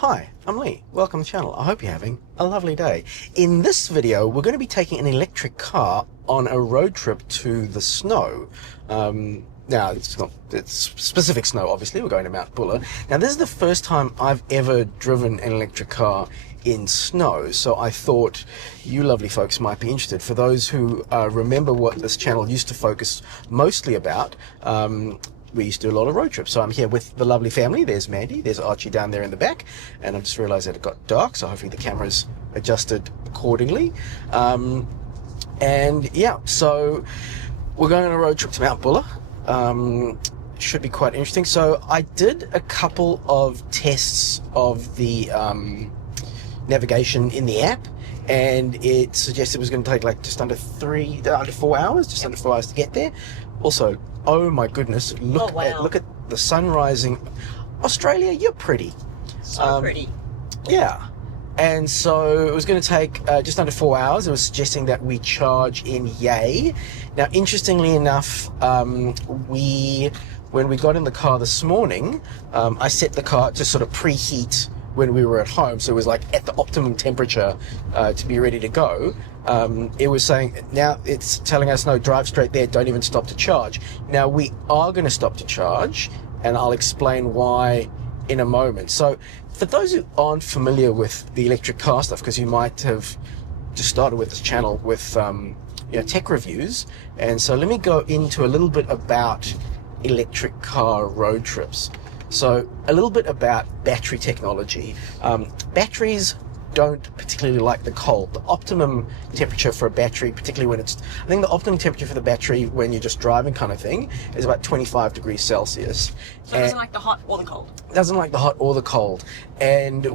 Hi, I'm Lee. Welcome to the channel. I hope you're having a lovely day. In this video, we're going to be taking an electric car on a road trip to the snow. Now, it's specific snow, obviously. We're going to Mount Buller. Now, this is the first time I've ever driven an electric car in snow, so I thought you lovely folks might be interested. For those who remember what this channel used to focus mostly about, we used to do a lot of road trips. So I'm here with the lovely family. There's Mandy, there's Archie down there in the back, and I just realized that it got dark, so hopefully the camera's adjusted accordingly. And yeah, so we're going on a road trip to Mount Buller. Should be quite interesting. So I did a couple of tests of the navigation in the app, and it suggested it was going to take like just under 4 hours to get there. Also, oh my goodness, look at the sun rising. Australia, you're pretty. So pretty. Yeah. And so it was going to take just under 4 hours. It was suggesting that we charge in Yay. Now, interestingly enough, when we got in the car this morning, I set the car to sort of preheat when we were at home, so it was like at the optimum temperature to be ready to go. It was saying, now it's telling us, no, drive straight there, don't even stop to charge. Now we are going to stop to charge, and I'll explain why in a moment. So for those who aren't familiar with the electric car stuff, because you might have just started with this channel with tech reviews, and so let me go into a little bit about electric car road trips. So a little bit about battery technology. Batteries don't particularly like the cold. The optimum temperature for a battery, particularly when I think the optimum temperature for the battery when you're just driving kind of thing is about 25 degrees Celsius. So it doesn't like the hot or the cold? Doesn't like the hot or the cold. And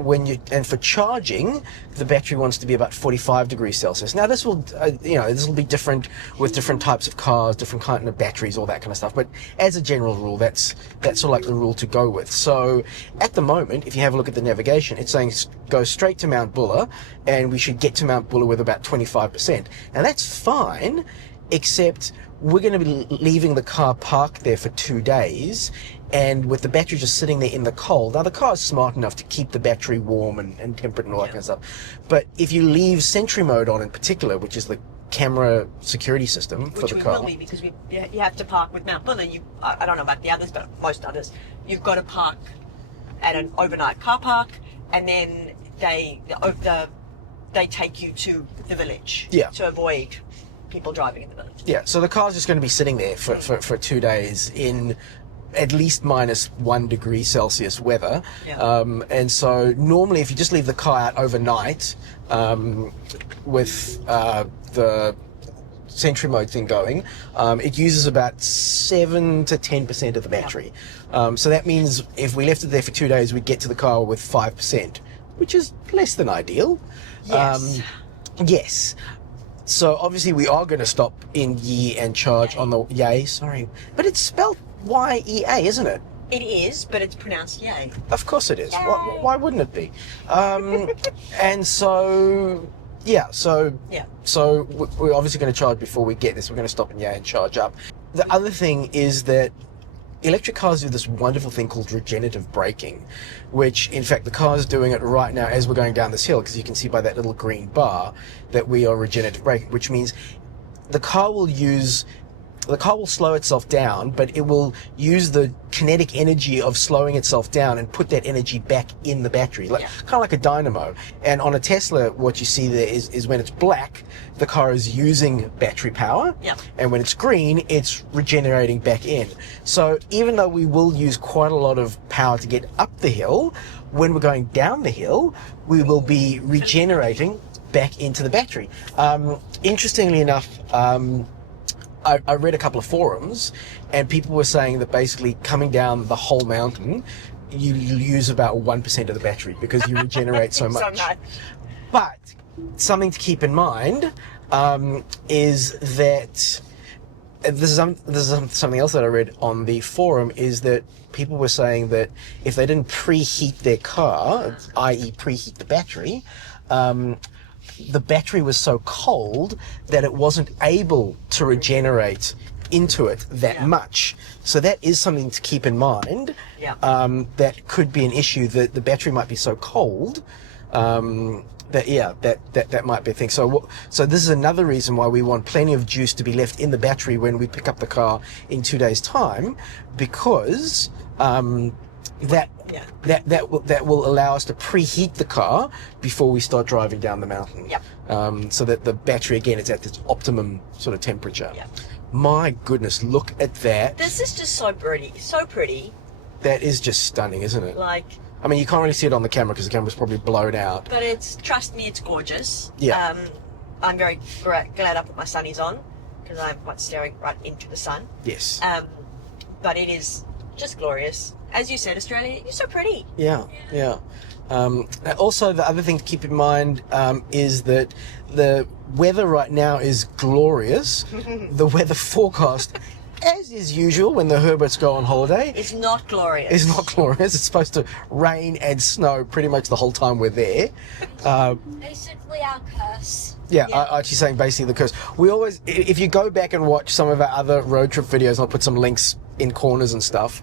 for charging, the battery wants to be about 45 degrees Celsius. Now this will, this will be different with different types of cars, different kind of batteries, all that kind of stuff. But as a general rule, that's sort of like the rule to go with. So at the moment, if you have a look at the navigation, it's saying go straight to Mount Buller, and we should get to Mount Buller with about 25%. Now that's fine, except we're going to be leaving the car parked there for 2 days, and with the battery just sitting there in the cold. Now the car is smart enough to keep the battery warm and temperate and all that kind of stuff. But if you leave Sentry mode on in particular, which is the camera security system for the car. Which we will be, because you have to park with Mount Buller. I don't know about the others, but most others, you've got to park at an overnight car park, and then they take you to the village to avoid people driving in the village. Yeah, so the car's just going to be sitting there for 2 days in at least -1 degree Celsius weather. Yeah. And so normally if you just leave the car out overnight with the Sentry mode thing going, it uses about 7 to 10% of the battery. So that means if we left it there for 2 days, we'd get to the car with 5%, which is less than ideal. Yes. Yes. So obviously we are going to stop in Ye and charge on the but it's spelled Y-E-A, isn't it? It is, but it's pronounced Yay. Of course it is. Why wouldn't it be? And so we're obviously going to charge before we get this. We're going to stop in Yay and charge up. The other thing is that electric cars do this wonderful thing called regenerative braking, which in fact the car is doing it right now as we're going down this hill, because you can see by that little green bar that we are regenerative braking, which means the car will slow itself down, but it will use the kinetic energy of slowing itself down and put that energy back in the battery, kind of like a dynamo. And on a Tesla, what you see there is when it's black, the car is using battery power, and when it's green, it's regenerating back in. So even though we will use quite a lot of power to get up the hill, when we're going down the hill, we will be regenerating back into the battery. Interestingly enough, I read a couple of forums, and people were saying that basically coming down the whole mountain, you use about 1% of the battery because you regenerate so much. But something to keep in mind is that this is something else that I read on the forum, is that people were saying that if they didn't preheat their car, i.e. preheat the battery, the battery was so cold that it wasn't able to regenerate into it that Yeah. much. So that is something to keep in mind. Yeah. That could be an issue, that the battery might be so cold. That might be a thing. So this is another reason why we want plenty of juice to be left in the battery when we pick up the car in 2 days' time, because that will allow us to preheat the car before we start driving down the mountain. Yep. So that the battery again is at its optimum sort of temperature. Yep. My goodness, look at that. This is just so pretty. So pretty. That is just stunning, isn't it? Like, I mean, you can't really see it on the camera because the camera's probably blown out. but trust me, it's gorgeous. Yeah. I'm very glad I put my sunnies on, because I'm staring right into the sun. Yes. But it is just glorious. As you said, Australia, you're so pretty. Yeah. Also, the other thing to keep in mind is that the weather right now is glorious. The weather forecast, as is usual when the Herberts go on holiday, It's not glorious. is not glorious. It's supposed to rain and snow pretty much the whole time we're there. Basically our curse. Yeah, Yeah. Archie's saying basically the curse. We always, if you go back and watch some of our other road trip videos, I'll put some links in corners and stuff.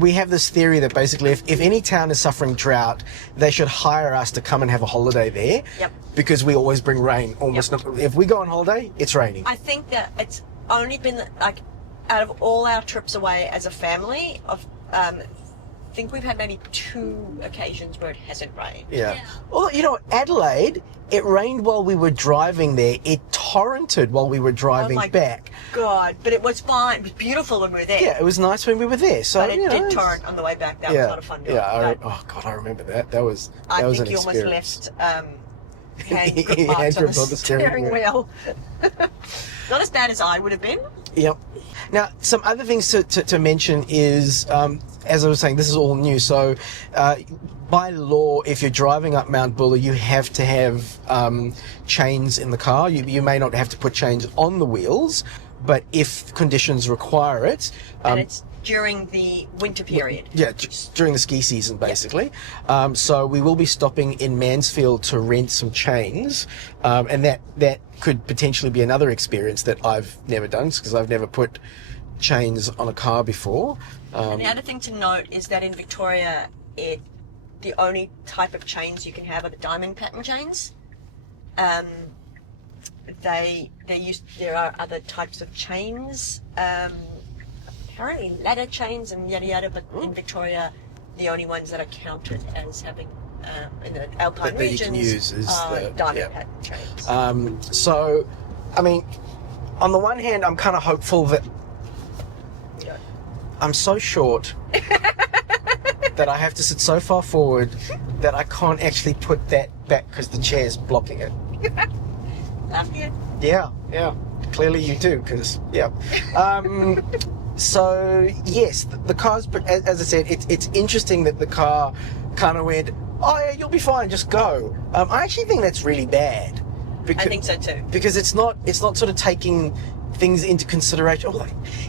We have this theory that basically if any town is suffering drought, they should hire us to come and have a holiday there. Yep. Because we always bring rain. Almost, if we go on holiday, it's raining. I think that it's only been, like, out of all our trips away as a family, I think we've had maybe 2 occasions where it hasn't rained. Yeah. Yeah. Well, Adelaide, it rained while we were driving there. It torrented while we were driving my back. God, but it was fine. It was beautiful when we were there. Yeah, it was nice when we were there. So But it did it's- torrent on the way back. That was not a fun drive. Yeah. But Oh God, I remember that. That was I an think you experience. almost left hand grip Hand marks grips on the steering wheel. Not as bad as I would have been. Yep. Now, some other things to mention is, as I was saying, this is all new. So, by law, if you're driving up Mount Buller, you have to have chains in the car. You may not have to put chains on the wheels, but if conditions require it, And it's during the winter period. yeah, during the ski season, basically. So we will be stopping in Mansfield to rent some chains, and that could potentially be another experience that I've never done, because I've never put chains on a car before. And the other thing to note is that in Victoria, the only type of chains you can have are the diamond pattern chains. There are other types of chains, apparently ladder chains and yada yada, but in Victoria, the only ones that are counted as having in the alpine That you can regions use is are the- diamond yeah. pattern chains. So, I mean, on the one hand, I'm kind of hopeful that I'm so short that I have to sit so far forward that I can't actually put that back because the chair's blocking it. Love you. Yeah. Clearly you do, because, yeah. So, yes, the car's, as I said, it's interesting that the car kind of went, oh yeah, you'll be fine, just go. I actually think that's really bad. I think so too. Because it's not sort of taking things into consideration. Oh,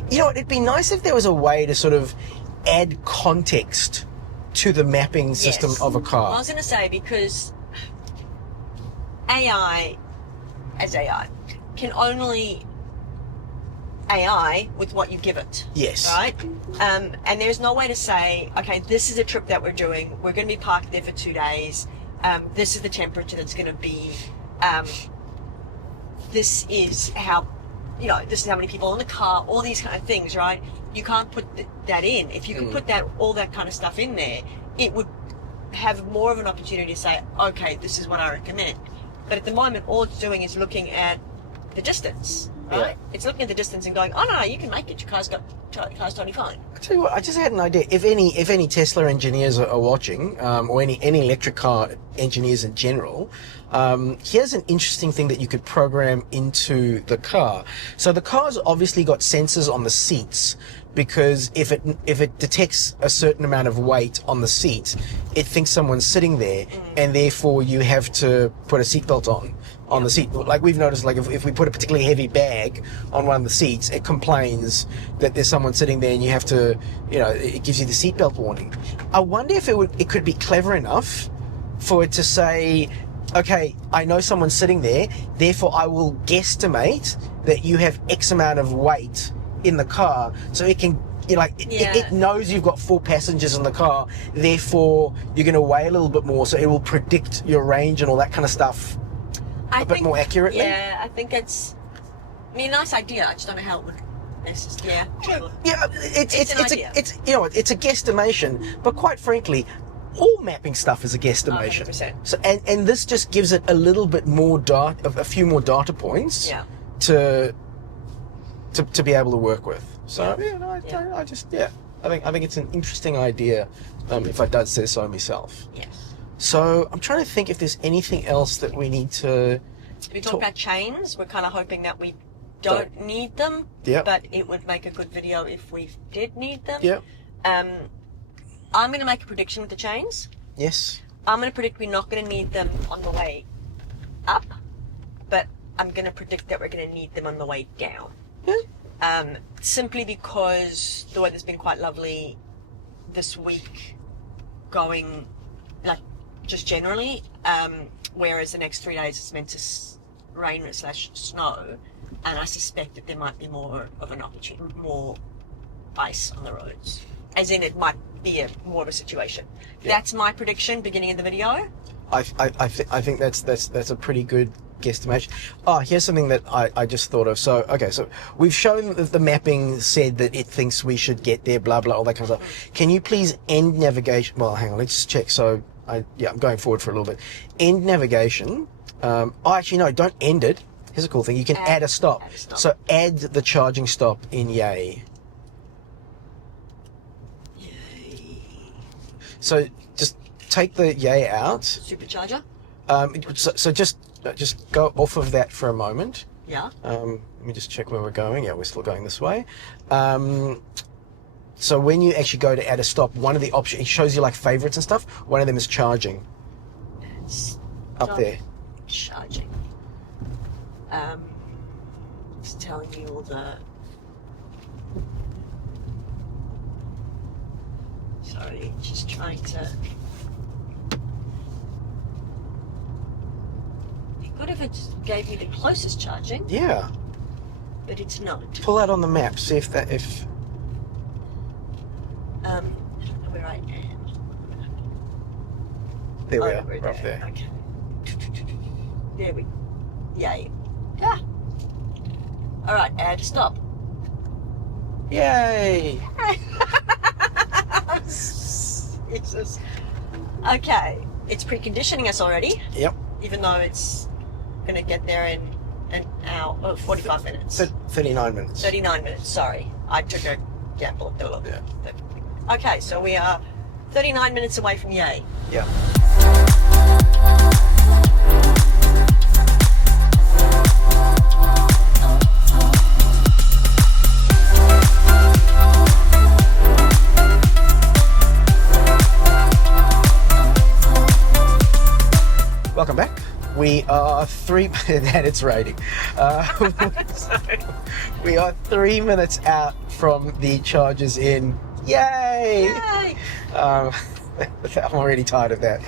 it'd be nice if there was a way to sort of add context to the mapping system Yes. of a car. I was going to say, because AI, can only AI with what you give it. Yes. Right? And there's no way to say, okay, this is a trip that we're doing. We're going to be parked there for 2 days. This is the temperature that's going to be. This is how, this is how many people in the car, all these kind of things, right? You can't put that in. If you could put all that kind of stuff in there, it would have more of an opportunity to say, okay, this is what I recommend. But at the moment, all it's doing is looking at the distance, right? Yeah. It's looking at the distance and going, oh no, you can make it. Your car's totally fine. I tell you what, I just had an idea. If any Tesla engineers are watching, or any electric car engineers in general, here's an interesting thing that you could program into the car. So the car's obviously got sensors on the seats, because if it detects a certain amount of weight on the seat, it thinks someone's sitting there, and therefore you have to put a seatbelt on the seat. Like we've noticed, like if we put a particularly heavy bag on one of the seats, it complains that there's someone sitting there, and you have to, it gives you the seatbelt warning. I wonder if it could be clever enough for it to say, okay, I know someone's sitting there, therefore I will guesstimate that you have X amount of weight in the car, so it can, it knows you've got 4 passengers in the car, therefore you're going to weigh a little bit more, so it will predict your range and all that kind of stuff a bit more accurately. Yeah, I think it's, nice idea. I just don't know how it would. It's just, yeah, it's an idea. It's a guesstimation, but quite frankly, all mapping stuff is a guesstimation. 100%. So and this just gives it a little bit more a few more data points. Yeah. To be able to work with. So I think it's an interesting idea, if I did say so myself. Yes. So I'm trying to think if there's anything else that we need to. We talked about chains. We're kind of hoping that we don't need them. Yeah. But it would make a good video if we did need them. Yeah. I'm going to make a prediction with the chains. Yes. I'm going to predict we're not going to need them on the way up, but I'm going to predict that we're going to need them on the way down. Yeah. Simply because the weather's been quite lovely this week, going just generally, whereas the next 3 days it's meant to rain/snow, and I suspect that there might be more of an opportunity, more ice on the roads, as in it might be more of a situation. Yeah. That's my prediction beginning of the video. I think that's a pretty good guesstimation. Oh, here's something that I just thought of. So we've shown that the mapping said that it thinks we should get there, blah blah, all that kind of stuff. Can you please end navigation? Well, hang on, let's check. So I'm going forward for a little bit. End navigation. Actually no, don't end it. Here's a cool thing. You can add a stop. So add the charging stop in Yay. So just take the Yay out. Supercharger. So just go off of that for a moment. Yeah. Let me just check where we're going. Yeah, we're still going this way. So when you actually go to add a stop, one of the options, it shows you like favorites and stuff. One of them is charging. Up there. Charging. It's telling you all the. Sorry, just trying to. Good if it gave me the closest charging. Yeah. But it's not. Pull out on the map, see if. I don't know where I am. There we are, right up there. Okay. There we. Yay. Ah. All right, add stop. Yay! Jesus. Okay, it's preconditioning us already. Yep. Even though it's going to get there in an hour, 45 minutes. 39 minutes. 39 minutes, sorry. I took a gamble. Yeah. Okay, so we are 39 minutes away from Yay. Yeah. Welcome back. We are that it's raining. We are 3 minutes out from the charges in. Yay! Yay! I'm already tired of that.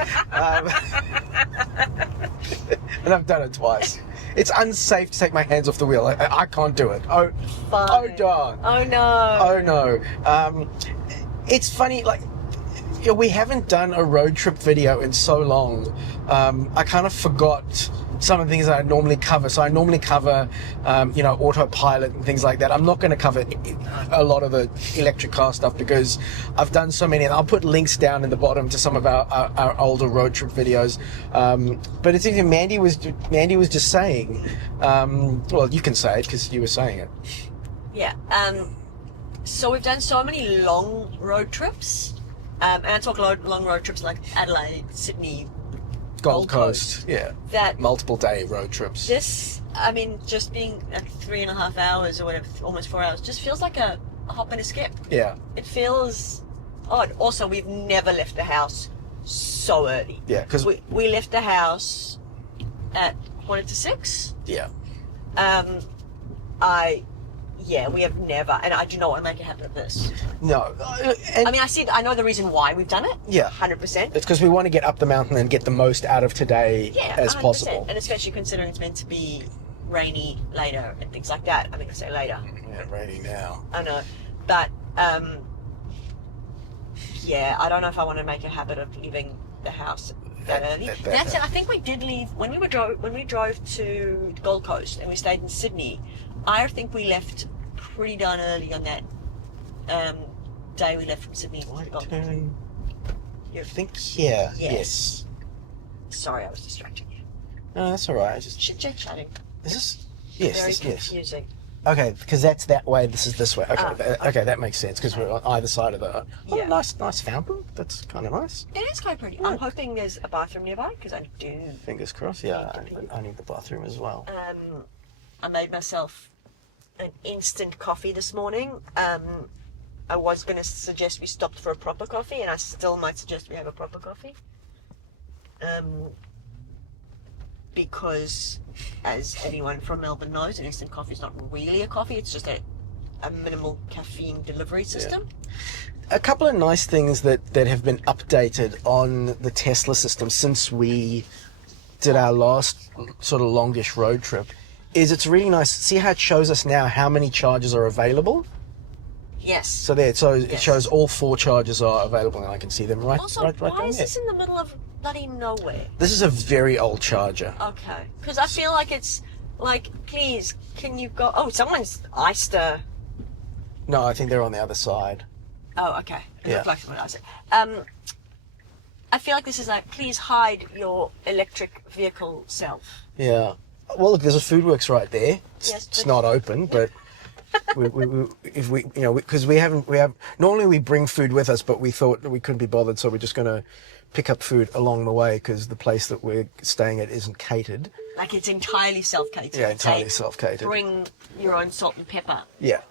And I've done it twice. It's unsafe to take my hands off the wheel. I can't do it. Oh, Fine. Oh darn. Oh no. Oh no. It's funny, we haven't done a road trip video in so long. I kind of forgot some of the things that I normally cover. So I normally cover, autopilot and things like that. I'm not going to cover a lot of the electric car stuff because I've done so many. And I'll put links down in the bottom to some of our older road trip videos. But it's even Mandy was just saying. Well, you can say it because you were saying it. Yeah. So we've done so many long road trips. And I talk long road trips like Adelaide, Sydney, Gold Coast, yeah. That multiple day road trips. This, just being 3.5 hours or whatever, almost 4 hours, just feels like a hop and a skip. Yeah. It feels odd. Also, we've never left the house so early. Yeah, because we left the house at 5:45. Yeah. We have never, and I do not want to make a habit of this. No. I know the reason why we've done it. Yeah. 100%. It's because we want to get up the mountain and get the most out of today as 100%. possible. And especially considering it's meant to be rainy later and things like that. I mean, I say later. Yeah, raining now. I know, but yeah, I don't know if I want to make a habit of leaving the house that early. That's it. I think we did leave when we drove to the Gold Coast and we stayed in Sydney. I think we left pretty darn early on that day we left from Sydney. I think, yeah. Yes. Sorry, I was distracting you. No, that's all right. Just Chit-chatting. Is this? Yes. Very Yes. confusing. Okay, because that's that way. This is this way. Okay, Oh, okay, that makes sense because we're on either side of the. Oh, Yeah. nice fountain. That's kind of nice. It is quite pretty. I'm hoping there's a bathroom nearby because I do. Fingers crossed. Yeah, I need the bathroom as well. I made myself an instant coffee this morning. I was going to suggest we stopped for a proper coffee, and I still might suggest we have a proper coffee. Because, as anyone from Melbourne knows, an instant coffee is not really a coffee. It's just a minimal caffeine delivery system. Yeah. A couple of nice things that have been updated on the Tesla system since we did our last sort of longish road trip is it's really nice. See how it shows us now how many charges are available? Yes. So it shows all 4 charges are available, and I can see them right Also, down why is there. this in the middle of bloody nowhere? This is a very old charger. Okay. Because I feel like it's like, please, can you go? Oh, someone's iced a. No, I think they're on the other side. Oh, okay. It Yeah. looked like someone iced it. I feel like this is like, please hide your electric vehicle self. Yeah. Well, look, there's a Foodworks right there. It's not open, but because we have normally we bring food with us, but we thought we couldn't be bothered, so we're just going to pick up food along the way because the place that we're staying at isn't catered. Like it's entirely self-catered. Yeah, entirely self-catered. Bring your own salt and pepper. Yeah.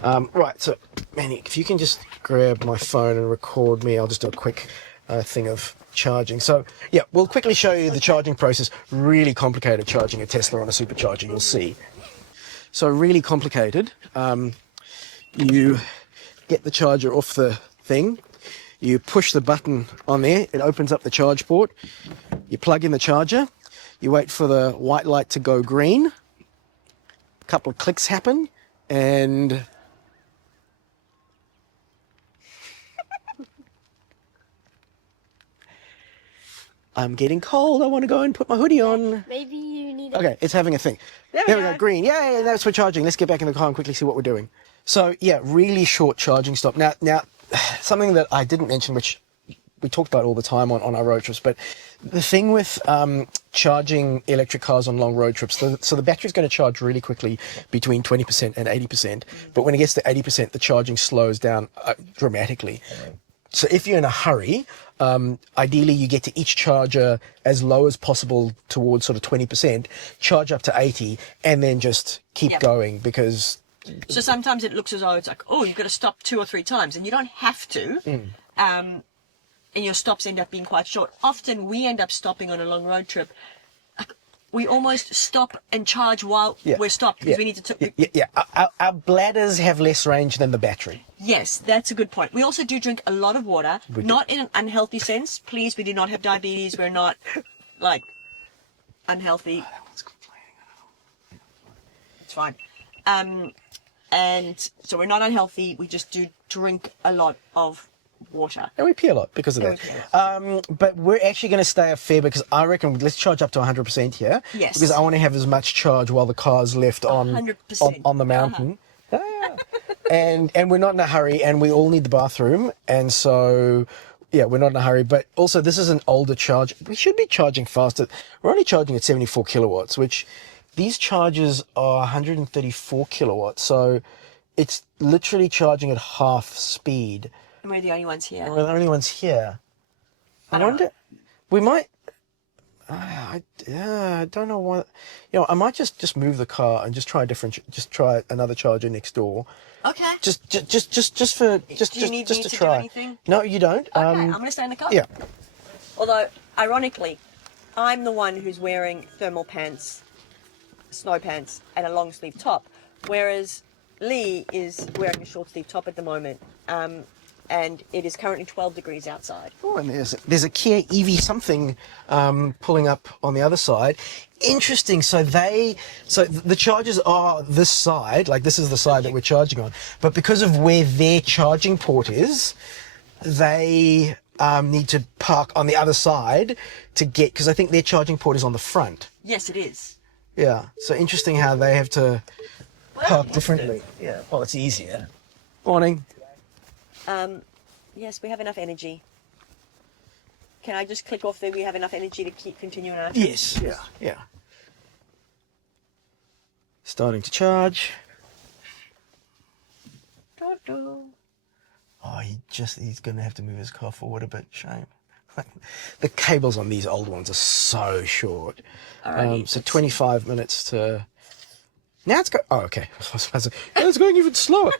Right, so Manny, if you can just grab my phone and record me, I'll just do a quick thing of charging. So yeah, we'll quickly show you the charging process. Really complicated charging a Tesla on a supercharger, you'll see. So really complicated. You get the charger off the thing, you push the button on there, it opens up the charge port, you plug in the charger, you wait for the white light to go green, a couple of clicks happen, and I'm getting cold, I want to go and put my hoodie on. Maybe you need Okay, it's having a thing. There we go, green. Yay, that's for charging. Let's get back in the car and quickly see what we're doing. So, yeah, really short charging stop. Now, something that I didn't mention, which we talked about all the time on our road trips, but the thing with charging electric cars on long road trips, so the battery's going to charge really quickly between 20% and 80%, but when it gets to 80%, the charging slows down dramatically. So if you're in a hurry, ideally you get to each charger as low as possible towards sort of 20%, charge up to 80, and then just keep going because... So sometimes it looks as though it's like, oh, you've got to stop 2 or 3 times, and you don't have to. And your stops end up being quite short. Often we end up stopping on a long road trip. We almost stop and charge while we're stopped because we need to... Our bladders have less range than the battery. Yes, that's a good point. We also do drink a lot of water, not in an unhealthy sense. Please, we do not have diabetes. We're not, like, unhealthy. That one's complaining. It's fine. And so we're not unhealthy. We just do drink a lot of water. And we pee a lot because of that. But we're actually going to stay a fair bit because I reckon let's charge up to 100% here. Yes. Because I want to have as much charge while the car's left on the mountain. And we're not in a hurry, and we all need the bathroom, and so yeah, we're not in a hurry. But also, this is an older charge. We should be charging faster. We're only charging at 74 kilowatts, which these chargers are 134 kilowatts, so it's literally charging at half speed. And we're the only ones here. We're the only ones here. I wonder. We might. I don't know what. I might just move the car and just try another charger next door. Okay. Just for Do you need me to to try. do anything? No, you don't. Okay, I'm going to stay in the car. Yeah. Although, ironically, I'm the one who's wearing thermal pants, snow pants, and a long sleeve top, whereas Lee is wearing a short sleeve top at the moment. and it is currently 12 degrees outside. Oh, and there's a Kia EV something pulling up on the other side. Interesting. So the chargers are this side, like this is the side that we're charging on. But because of where their charging port is, they need to park on the other side to get, because I think their charging port is on the front. Yes, it is. Yeah. So interesting how they have to park differently. Yeah, well, it's easier. Morning. Yes, we have enough energy. Can I just click off there? We have enough energy to keep continuing our... Yes. Yeah. Starting to charge. Doo-doo. Oh, he's going to have to move his car forward a bit. Shame. The cables on these old ones are so short. Alrighty, so 25 minutes to... Now it's going... Oh, okay. It's going even slower.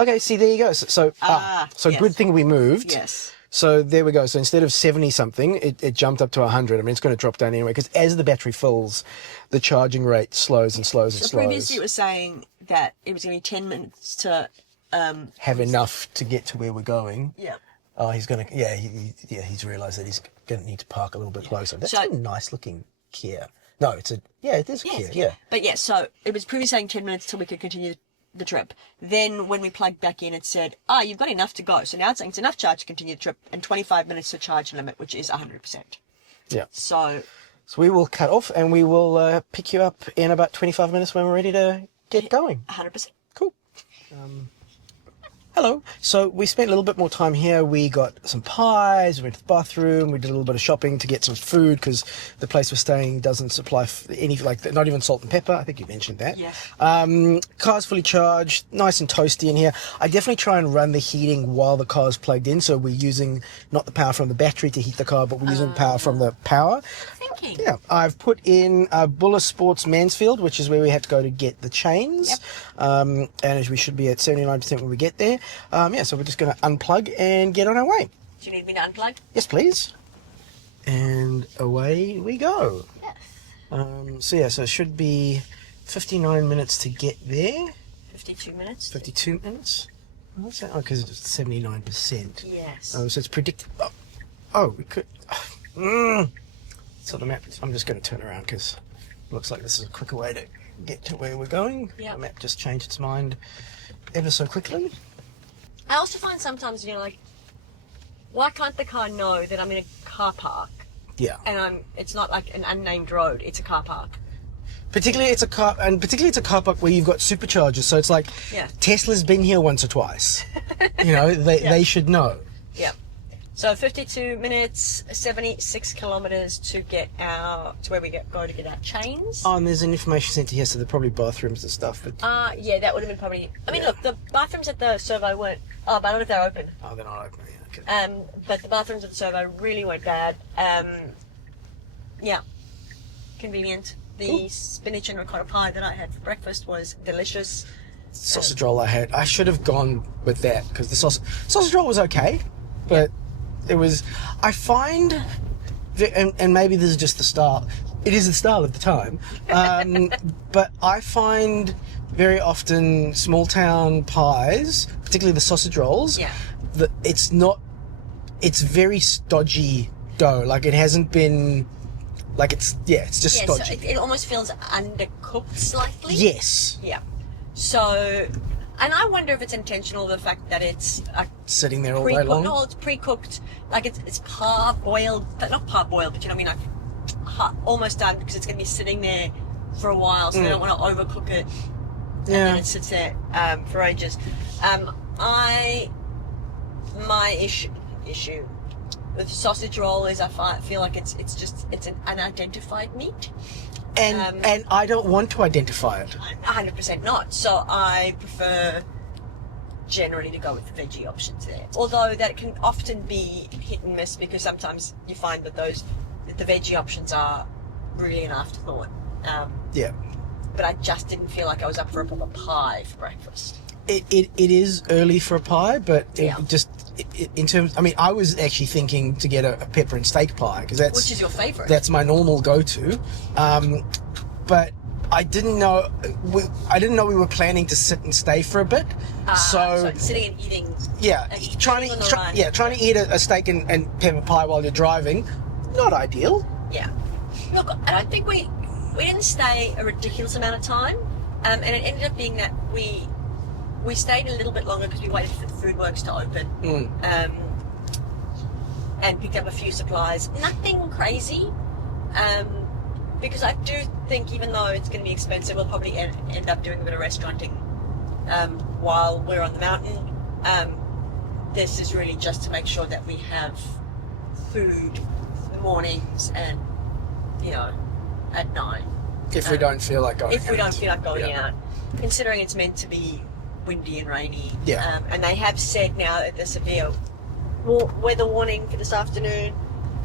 Okay, see, there you go. So yes. Good thing we moved. Yes. So there we go. So instead of 70 something, it jumped up to 100. I mean, it's going to drop down anyway, because as the battery fills, the charging rate slows and slows and So slows. previously it was saying that it was going to be 10 minutes to... Have enough to get to where we're going. Yeah. Oh, he's going to... Yeah, he's realised that he's going to need to park a little bit closer. That's a nice looking Kia. No, it is a Kia, yeah. But yeah, so it was previously saying 10 minutes till we could continue the trip. Then when we plugged back in, it said, you've got enough to go. So now it's saying it's enough charge to continue the trip and 25 minutes to charge limit, which is 100%. Yeah. So we will cut off and we will pick you up in about 25 minutes when we're ready to get going. 100%. Cool. Hello. So we spent a little bit more time here. We got some pies, we went to the bathroom, we did a little bit of shopping to get some food because the place we're staying doesn't supply any, like, not even salt and pepper. I think you mentioned that. Yes. Car's fully charged, nice and toasty in here. I definitely try and run the heating while the car's plugged in, so we're using not the power from the battery to heat the car, but we're using power from the power. Thinking. Yeah, I've put in Buller Sports Mansfield, which is where we have to go to get the chains. Yep. And we should be at 79% when we get there. So we're just going to unplug and get on our way. Do you need me to unplug? Yes, please. And away we go. Yes. So it should be 59 minutes to get there. 52 minutes. 52 minutes? What's that? Oh, because it's 79%. Yes. So it's predicted. We could. So the map, I'm just going to turn around because it looks like this is a quicker way to get to where we're going. Yep. The map just changed its mind ever so quickly. I also find sometimes, why can't the car know that I'm in a car park? Yeah. And it's not like an unnamed road, it's a car park. Particularly it's a car park where you've got superchargers, so it's like Tesla's been here once or twice. They should know. Yeah. So 52 minutes, 76 kilometres to get to where we go to get our chains. Oh, and there's an information centre here, so they're probably bathrooms and stuff. But yeah, that would have been probably... I mean, look, the bathrooms at the servo weren't... but I don't know if they're open. Oh, they're not open, yeah. Okay. But the bathrooms at the servo really weren't bad. Yeah. Convenient. The spinach and ricotta pie that I had for breakfast was delicious. Sausage roll I should have gone with that, because the sausage roll was okay, but it was... I find... And maybe this is just the style. It is the style of the time. But I find very often small town pies, particularly the sausage rolls, that it's very stodgy dough. Like, it hasn't been... Like, it's just stodgy. So it almost feels undercooked slightly. Yes. Yeah. So... And I wonder if it's intentional, the fact that it's sitting there all day long. No, it's pre-cooked. Like it's parboiled, but not parboiled, but you know what I mean, like almost done, because it's going to be sitting there for a while, so they don't want to overcook it. And then it sits there for ages. My issue with sausage roll is I feel like it's an unidentified meat. And I don't want to identify it. 100% not. So I prefer generally to go with the veggie options there. Although that can often be hit and miss, because sometimes you find that the veggie options are really an afterthought. But I just didn't feel like I was up for a proper pie for breakfast. It is early for a pie, but in terms, I mean, I was actually thinking to get a pepper and steak pie, because which is your favourite? That's my normal go-to. But I didn't know we were planning to sit and stay for a bit. So sitting and eating. Yeah, trying to eat a steak and pepper pie while you're driving, not ideal. Yeah. Look, I don't think we didn't stay a ridiculous amount of time, and it ended up being that we stayed a little bit longer because we waited for the food works to open, and picked up a few supplies. Nothing crazy, because I do think even though it's going to be expensive, we'll probably end up doing a bit of restauranting while we're on the mountain. This is really just to make sure that we have food mornings and, you know, at night. If we don't feel like going out. Considering it's meant to be windy and rainy. Yeah. And they have said now that there's severe weather warning for this afternoon.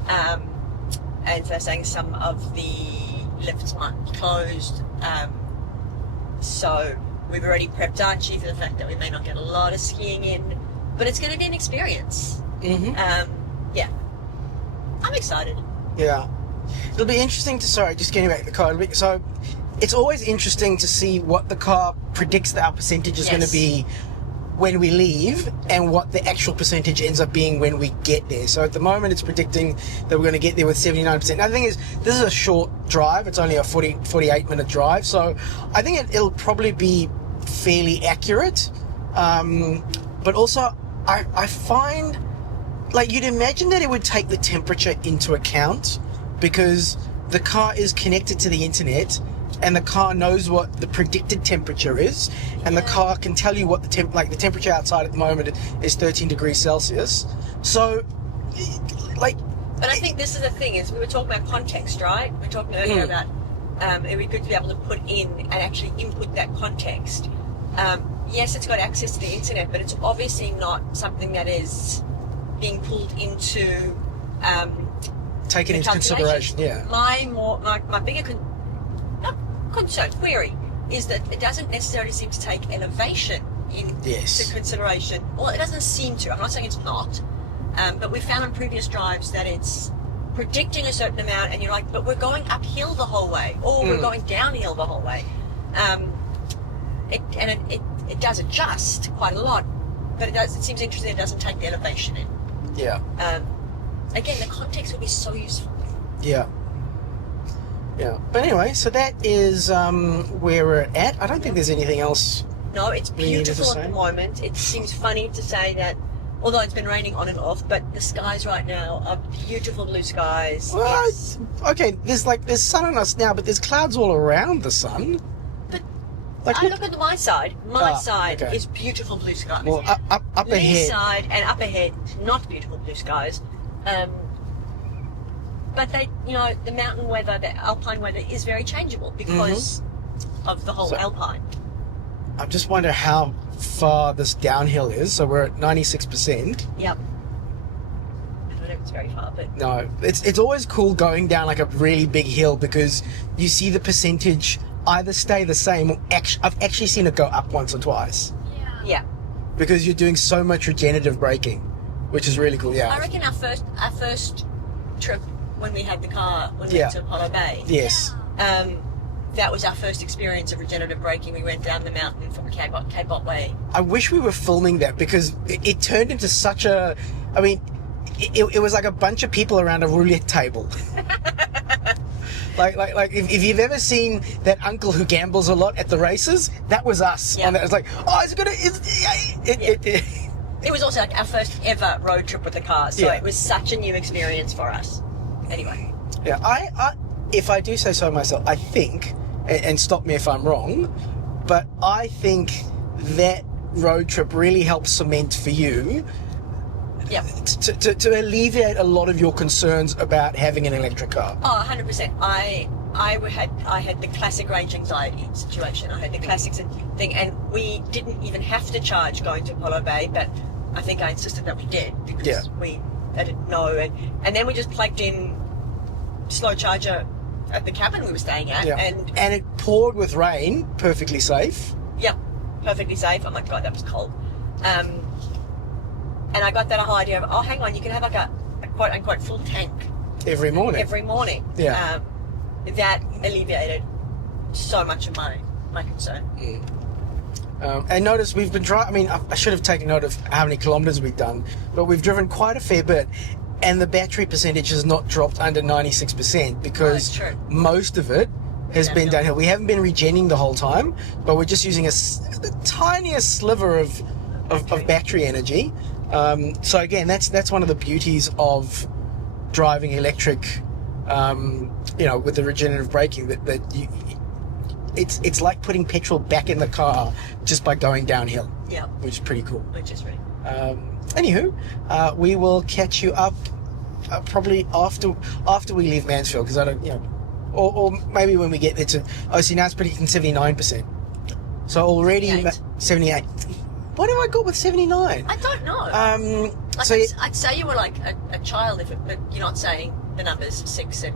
And they're saying some of the lifts might be closed. So we've already prepped Archie for the fact that we may not get a lot of skiing in, but it's going to be an experience. Yeah. I'm excited. Yeah. It'll be interesting just getting back to the car. So it's always interesting to see what the car predicts that our percentage is going to be when we leave and what the actual percentage ends up being when we get there. So at the moment it's predicting that we're going to get there with 79%. Now the thing is, this is a short drive. It's only a 48 minute drive. So I think it'll probably be fairly accurate. But also I find, like, you'd imagine that it would take the temperature into account because the car is connected to the internet and the car knows what the predicted temperature is, and the car can tell you what the temperature outside at the moment is 13 degrees Celsius. So, like... But I think this is the thing, is we were talking about context, right? We were talking earlier about it would be good to be able to put in and actually input that context. Yes, it's got access to the internet, but it's obviously not something that is being pulled into taken into consideration. Yeah. My bigger query is that it doesn't necessarily seem to take elevation into consideration. Well, it doesn't seem to. I'm not saying it's not, but we found on previous drives that it's predicting a certain amount, and you're like, but we're going uphill the whole way, or we're going downhill the whole way. It does adjust quite a lot, but it seems interesting it doesn't take the elevation in. Yeah. Again, the context would be so useful. Yeah. Yeah. But anyway, so that is where we're at. I don't think there's anything else. No, it's beautiful at the moment. It seems funny to say that, although it's been raining on and off, but the skies right now are beautiful blue skies. Well, okay, there's sun on us now, but there's clouds all around the sun. But I look at my side. My side is beautiful blue skies. Well, up Lee's ahead. side and up ahead, not beautiful blue skies. But the mountain weather, the alpine weather is very changeable because of the whole alpine. I just wonder how far this downhill is. So we're at 96%. Yep. I don't know if it's very far, but... No, it's always cool going down like a really big hill because you see the percentage either stay the same or I've actually seen it go up once or twice. Yeah. Because you're doing so much regenerative braking, which is really cool. Yeah. I reckon our first trip when we had the car when we went to Apollo Bay. Yes. That was our first experience of regenerative braking. We went down the mountain from Cape Otway. I wish we were filming that because it turned into such a... I mean, it was like a bunch of people around a roulette table. Like if you've ever seen that uncle who gambles a lot at the races, that was us. Yeah. On that. It's like, It was also like our first ever road trip with the car, so it was such a new experience for us. Anyway. Yeah, I if I do say so myself, I think, and stop me if I'm wrong, but I think that road trip really helped cement for you to alleviate a lot of your concerns about having an electric car. Oh, 100%. I had the classic range anxiety situation. I had the classic thing, and we didn't even have to charge going to Apollo Bay, but I think I insisted that we did because I didn't know, and then we just plugged in slow charger at the cabin we were staying at, and it poured with rain, perfectly safe. Yeah, perfectly safe. Oh my god, that was cold. And I got that whole idea of, oh, hang on, you can have like a quote-unquote full tank. Every morning. Yeah. That alleviated so much of my concern. And notice we've been driving. I mean, I should have taken note of how many kilometres we've done, but we've driven quite a fair bit, and the battery percentage has not dropped under 96% because most of it has been downhill. We haven't been regenning the whole time, but we're just using the tiniest sliver of battery energy. So again, that's one of the beauties of driving electric, with the regenerative braking, that it's like putting petrol back in the car just by going downhill. Yeah, which is pretty cool. Which is really. Anywho, we will catch you up probably after we leave Mansfield, because I don't, or maybe when we get there to. Oh, see, now it's predicting 79%. So already 78. What have I got with 79? I don't know. I'd say you were like a child, but you're not saying the numbers 6 and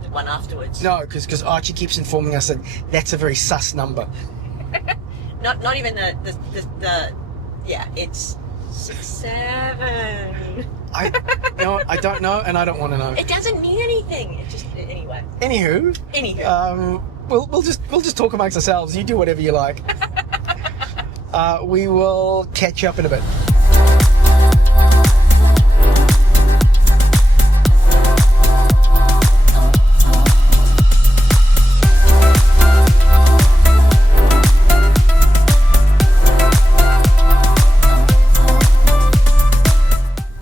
the one afterwards. No, because Archie keeps informing us that that's a very sus number. Not even the it's 6, 7. I don't know, and I don't want to know. It doesn't mean anything. It just anyway. Anywho. We'll just talk amongst ourselves. You do whatever you like. We will catch you up in a bit.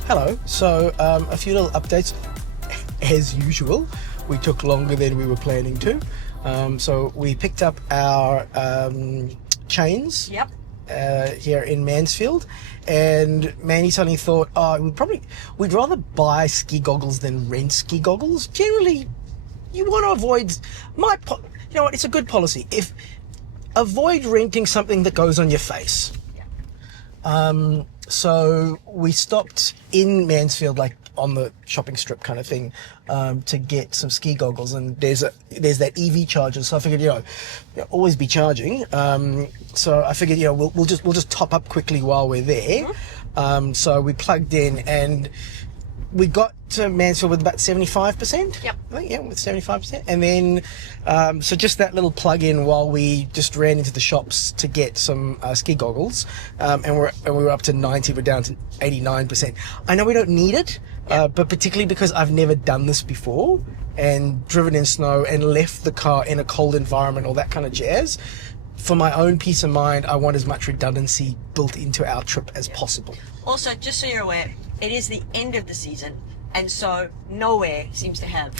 Hello. So a few little updates. As usual, we took longer than we were planning to. So we picked up our chains. Yep. Here in Mansfield, and Manny suddenly thought, we'd rather buy ski goggles than rent ski goggles. Generally, you want to avoid it's a good policy. Avoid renting something that goes on your face. Yeah. So we stopped in Mansfield, like on the shopping strip kind of thing, to get some ski goggles, and there's that EV charger. So I figured, always be charging. So I figured, we'll just top up quickly while we're there. Mm-hmm. So we plugged in, and we got to Mansfield with about 75%. Yep. I think, with 75%. And then, so just that little plug-in while we just ran into the shops to get some ski goggles, and we were up to 90. We're down to 89%. I know we don't need it, but particularly because I've never done this before and driven in snow and left the car in a cold environment, all that kind of jazz. For my own peace of mind, I want as much redundancy built into our trip as possible. Also, just so you're aware, it is the end of the season, and so nowhere seems to have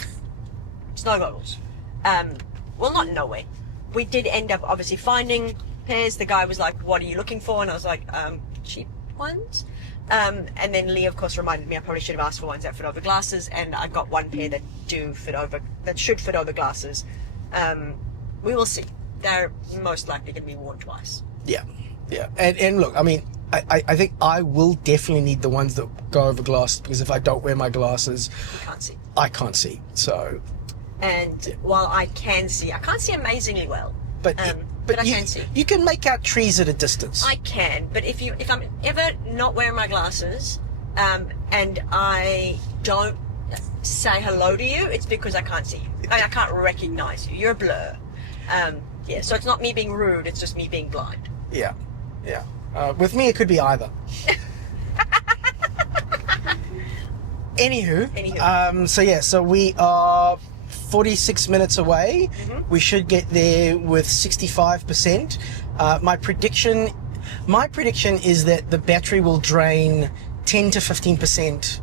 snow goggles. Well, not nowhere. We did end up obviously finding pairs. The guy was like, "What are you looking for?" And I was like, "Cheap ones." And then Lee, of course, reminded me I probably should have asked for ones that fit over glasses, and I got one pair that should fit over glasses. We will see. They're most likely going to be worn twice. Yeah. And look, I mean, I think I will definitely need the ones that go over glasses, because if I don't wear my glasses, I can't see. So. And while I can't see amazingly well. But I can see. You can make out trees at a distance. I can, but if I'm ever not wearing my glasses, and I don't say hello to you, it's because I can't see you. I can't recognize you. You're a blur. So it's not me being rude, it's just me being blind. Yeah. With me, it could be either. Anywho. So we are 46 minutes away. Mm-hmm. We should get there with 65%. My prediction is that the battery will drain 10 to 15%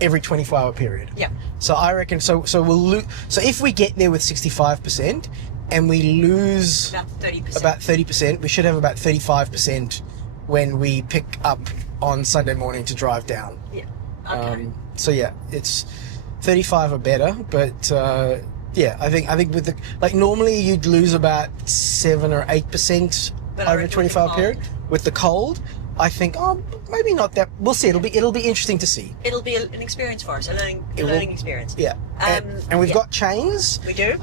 every 24-hour period. Yeah. So I reckon, so we'll lose. So if we get there with 65%, and we lose about 30%, we should have about 35% when we pick up on Sunday morning to drive down. Yeah. Okay. It's 35 or better, but I think with normally you'd lose about 7 or 8% over a 24-hour period. With the cold, I think maybe not that. We'll see. It'll be interesting to see. It'll be an experience for us, a learning experience. Yeah. And we've got chains. We do.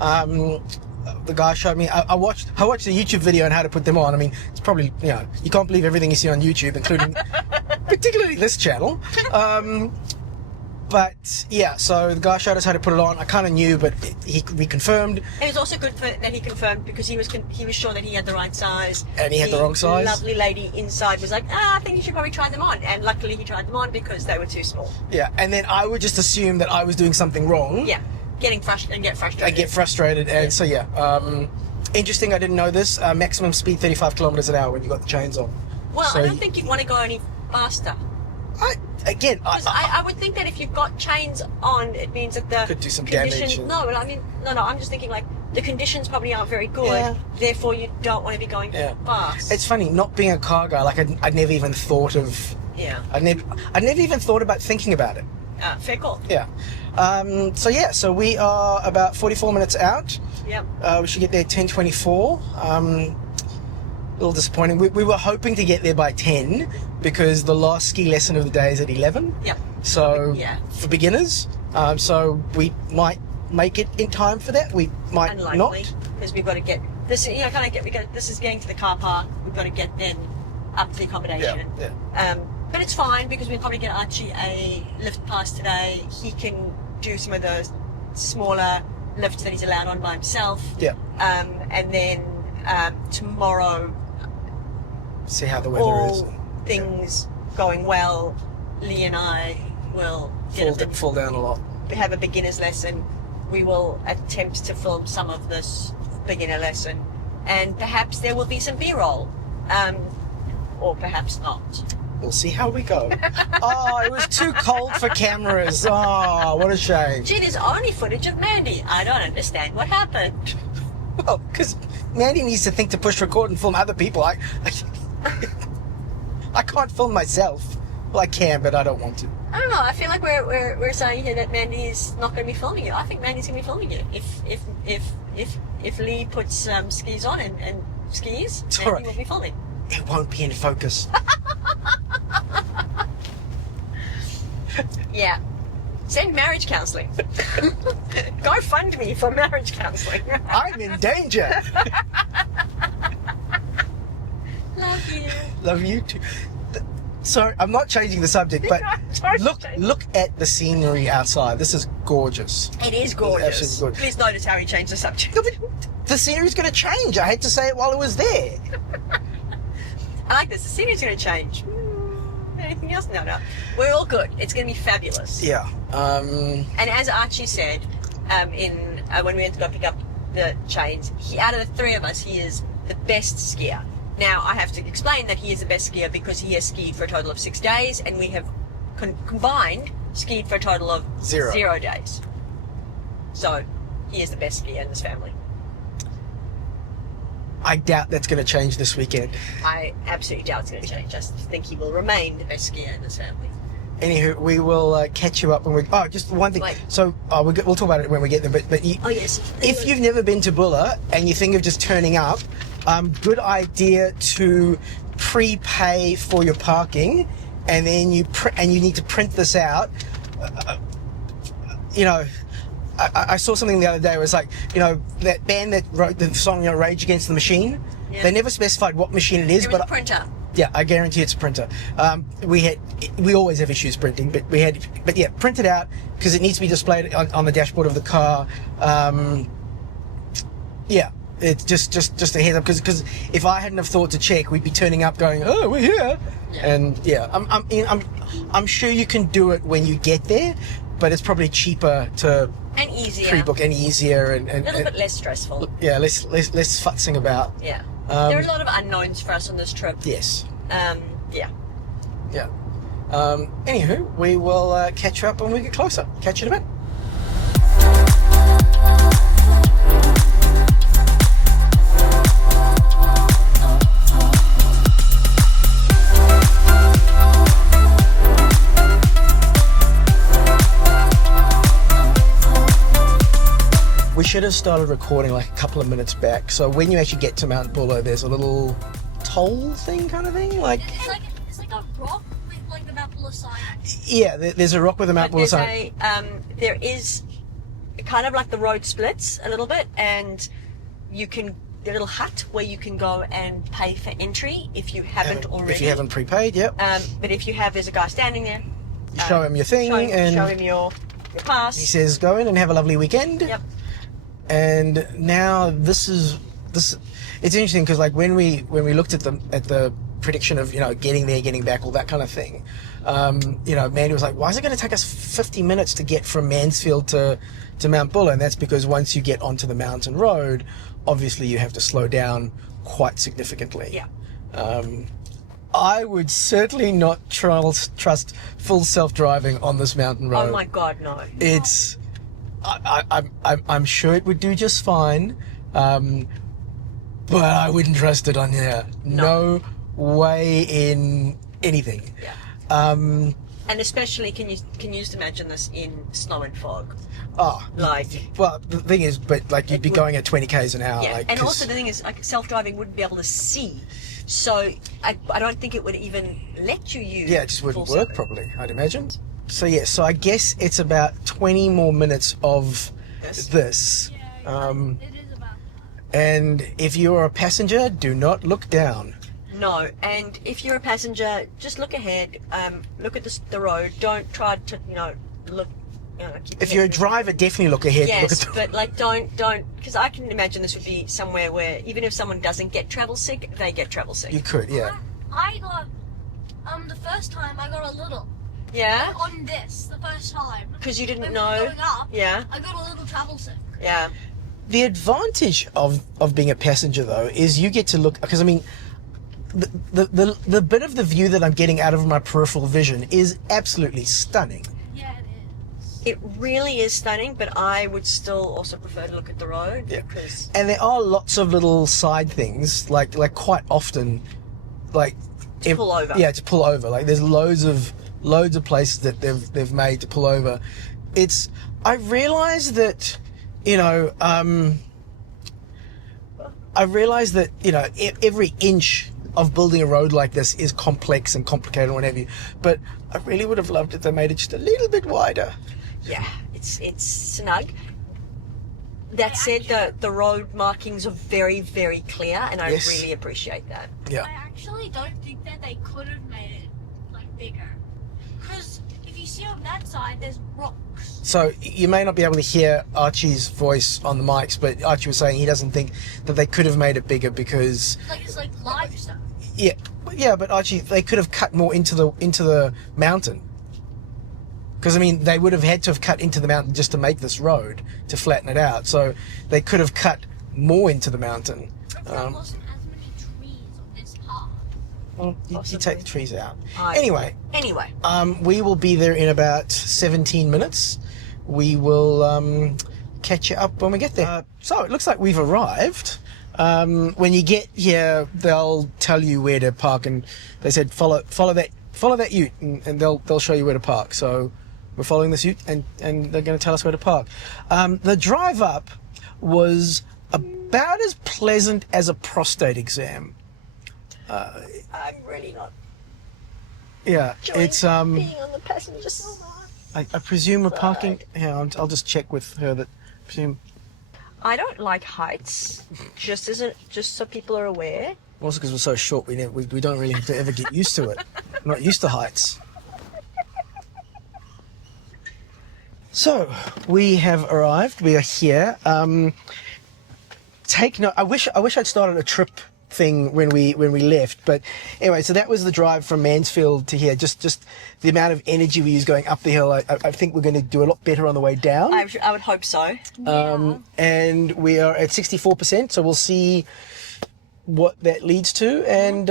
The guy showed me. I watched the YouTube video on how to put them on. I mean, it's probably you can't believe everything you see on YouTube, including particularly this channel. But yeah, so the guy showed us how to put it on. I kind of knew, but he reconfirmed. And it was also good that he confirmed because he was sure that he had the right size. And he had the wrong size. The lovely lady inside was like, I think you should probably try them on. And luckily he tried them on because they were too small. Yeah, and then I would just assume that I was doing something wrong. Yeah, get frustrated. I get frustrated, and so interesting. I didn't know this. Maximum speed 35 kilometers an hour when you got the chains on. Well, so I don't think you'd want to go any faster. Because I would think that if you've got chains on, it means that the could do some conditions. damage. No, but I mean, no. I'm just thinking like the conditions probably aren't very good. Yeah. Therefore, you don't want to be going fast. It's funny not being a car guy. Like I'd never even thought of. Yeah. I never even thought about thinking about it. Fair call. Yeah. So we are about 44 minutes out. Yep. We should get there 10:24. A little disappointing. We were hoping to get there by 10 because the last ski lesson of the day is at 11. Yep. So for beginners. So we might make it in time for that. We might Unlikely, not. because we've got to get this. This is getting to the car park. We've got to get then up to the accommodation. Yeah. But it's fine because we'll probably get Archie a lift pass today. He can do some of those smaller lifts that he's allowed on by himself. Yeah. And then tomorrow, See how the weather is. Things going well, Lee and I will Fall down a lot. have a beginner's lesson. We will attempt to film some of this beginner lesson, and perhaps there will be some B-roll, or perhaps not. We'll see how we go. Oh, it was too cold for cameras. Oh, what a shame. Gee, there's only footage of Mandy. I don't understand what happened. Well, because Mandy needs to think to push record and film other people. I can't film myself. Well, I can, but I don't want to. I don't know. I feel like we're saying here that Mandy's not going to be filming you. I think Mandy's going to be filming you. If Lee puts skis on and skis, It's Mandy all right. will be filming. It won't be in focus. Yeah. Send marriage counselling. Go fund me for marriage counselling. I'm in danger. Love you. Love you too. So I'm not changing the subject, but look at the scenery outside. This is gorgeous. It is gorgeous. Absolutely gorgeous. Please notice how he changed the subject. No, but the scenery's going to change. I had to say it while it was there. I like this. The scenery's going to change. Anything else? No. We're all good. It's going to be fabulous. Yeah. And as Archie said, when we went to go pick up the chains, out of the three of us, he is the best skier. Now, I have to explain that he is the best skier because he has skied for a total of 6 days, and we have combined skied for a total of 0 days. So, he is the best skier in this family. I doubt that's going to change this weekend. I absolutely doubt it's going to change. I think he will remain the best skier in this family. Anywho, we will catch you up when we... Oh, just one thing. Wait. So, we'll talk about it when we get there, but Oh, yes. if you've never been to Bulla and you think of just turning up, good idea to prepay for your parking, and then you need to print this out. I saw something the other day where it's like, that band that wrote the song, Rage Against the Machine. Yeah. They never specified what machine it is, It was but a printer. yeah, I guarantee it's a printer. We always have issues printing, but print it out because it needs to be displayed on the dashboard of the car. It's just a heads up because if I hadn't have thought to check, we'd be turning up going, oh, we're here, and I'm sure you can do it when you get there, but it's probably cheaper to And easier. pre-book and easier and A little bit less stressful. less futzing about. Yeah. There are a lot of unknowns for us on this trip. Yes. Yeah. Yeah. Anywho, we will catch you up when we get closer. Catch you in a bit. We should have started recording like a couple of minutes back. So when you actually get to Mount Buller, there's a little toll thing kind of thing. Like, It's like a rock with like a map on the side. yeah, there's a rock with a Mount Buller sign. There is kind of like the road splits a little bit, and you can the little hut where you can go and pay for entry if you haven't already. If you haven't prepaid, yep. But if you have, there's a guy standing there. show him your thing, and show him your pass. he says, "Go in and have a lovely weekend." Yep. And now this. It's interesting because like when we looked at the prediction of getting there, getting back, all that kind of thing. Mandy was like, "Why is it going to take us 50 minutes to get from Mansfield to Mount Buller?" And that's because once you get onto the mountain road, obviously you have to slow down quite significantly. Yeah. I would certainly not trust full self-driving on this mountain road. Oh my God, no. It's, I'm sure it would do just fine, but I wouldn't trust it on here. No way in anything. Yeah. Um, And especially, can you just imagine this in snow and fog? Oh, Like, well, the thing is, but like you'd be going at 20 k's an hour. yeah. Like, And 'cause- also the thing is, like, self-driving wouldn't be able to see, so I don't think it would even let you use. yeah, it just wouldn't full work self- properly, I'd imagine. So yeah, so I guess it's about 20 more minutes of this. Yeah, it is about that. And if you're a passenger, do not look down. No, and if you're a passenger, just look ahead. Look at the road. Don't try to look. Keep If your you're a head- driver, definitely look ahead. Yes, Look at the, but like don't, because I can imagine this would be somewhere where even if someone doesn't get travel sick, they get travel sick. you could, yeah. I got the first time I got a little Yeah, on this the first time. because you didn't When know. going up, Yeah, I got a little travel sick. yeah, The advantage of being a passenger though is you get to look, because I mean, the bit of the view that I'm getting out of my peripheral vision is absolutely stunning. Yeah, it is. it really is stunning. But I would still also prefer to look at the road. Yeah. Because And there are lots of little side things, like quite often, like To pull over. Yeah, to pull over. Like there's loads of places that they've made to pull over. I realise that, every inch of building a road like this is complex and complicated and what have you. But I really would have loved if they made it just a little bit wider. yeah, it's snug. That said, the road markings are very, very clear, and I Yes. really appreciate that. Yeah. I actually don't think that they could have made it like bigger, because if you see on that side, there's rocks. So you may not be able to hear Archie's voice on the mics, but Archie was saying he doesn't think that they could have made it bigger because It's like limestone. yeah, but Archie, they could have cut more into the mountain. Because I mean, they would have had to have cut into the mountain just to make this road to flatten it out. So they could have cut more into the mountain. There wasn't as many trees on this path. Well, you take the trees out. Anyway, We will be there in about 17 minutes. We will catch you up when we get there. So it looks like we've arrived. When you get here, they'll tell you where to park, and they said follow that ute, and they'll show you where to park. So we're following this ute, and they're going to tell us where to park. The drive up was about as pleasant as a prostate exam. I'm really not Yeah, it's being on the passenger side. I presume we're parking. Yeah, I'll just check with her that. Presume. I don't like heights. Just so people are aware. Also, because we're so short, we don't really have to ever get used to it. We're not used to heights. So we have arrived. We are here. Take note. I wish I'd started a trip thing when we left, but anyway, so that was the drive from Mansfield to here. Just the amount of energy we use going up the hill. I think we're going to do a lot better on the way down. I would hope so. And we are at 64%, so we'll see what that leads to. And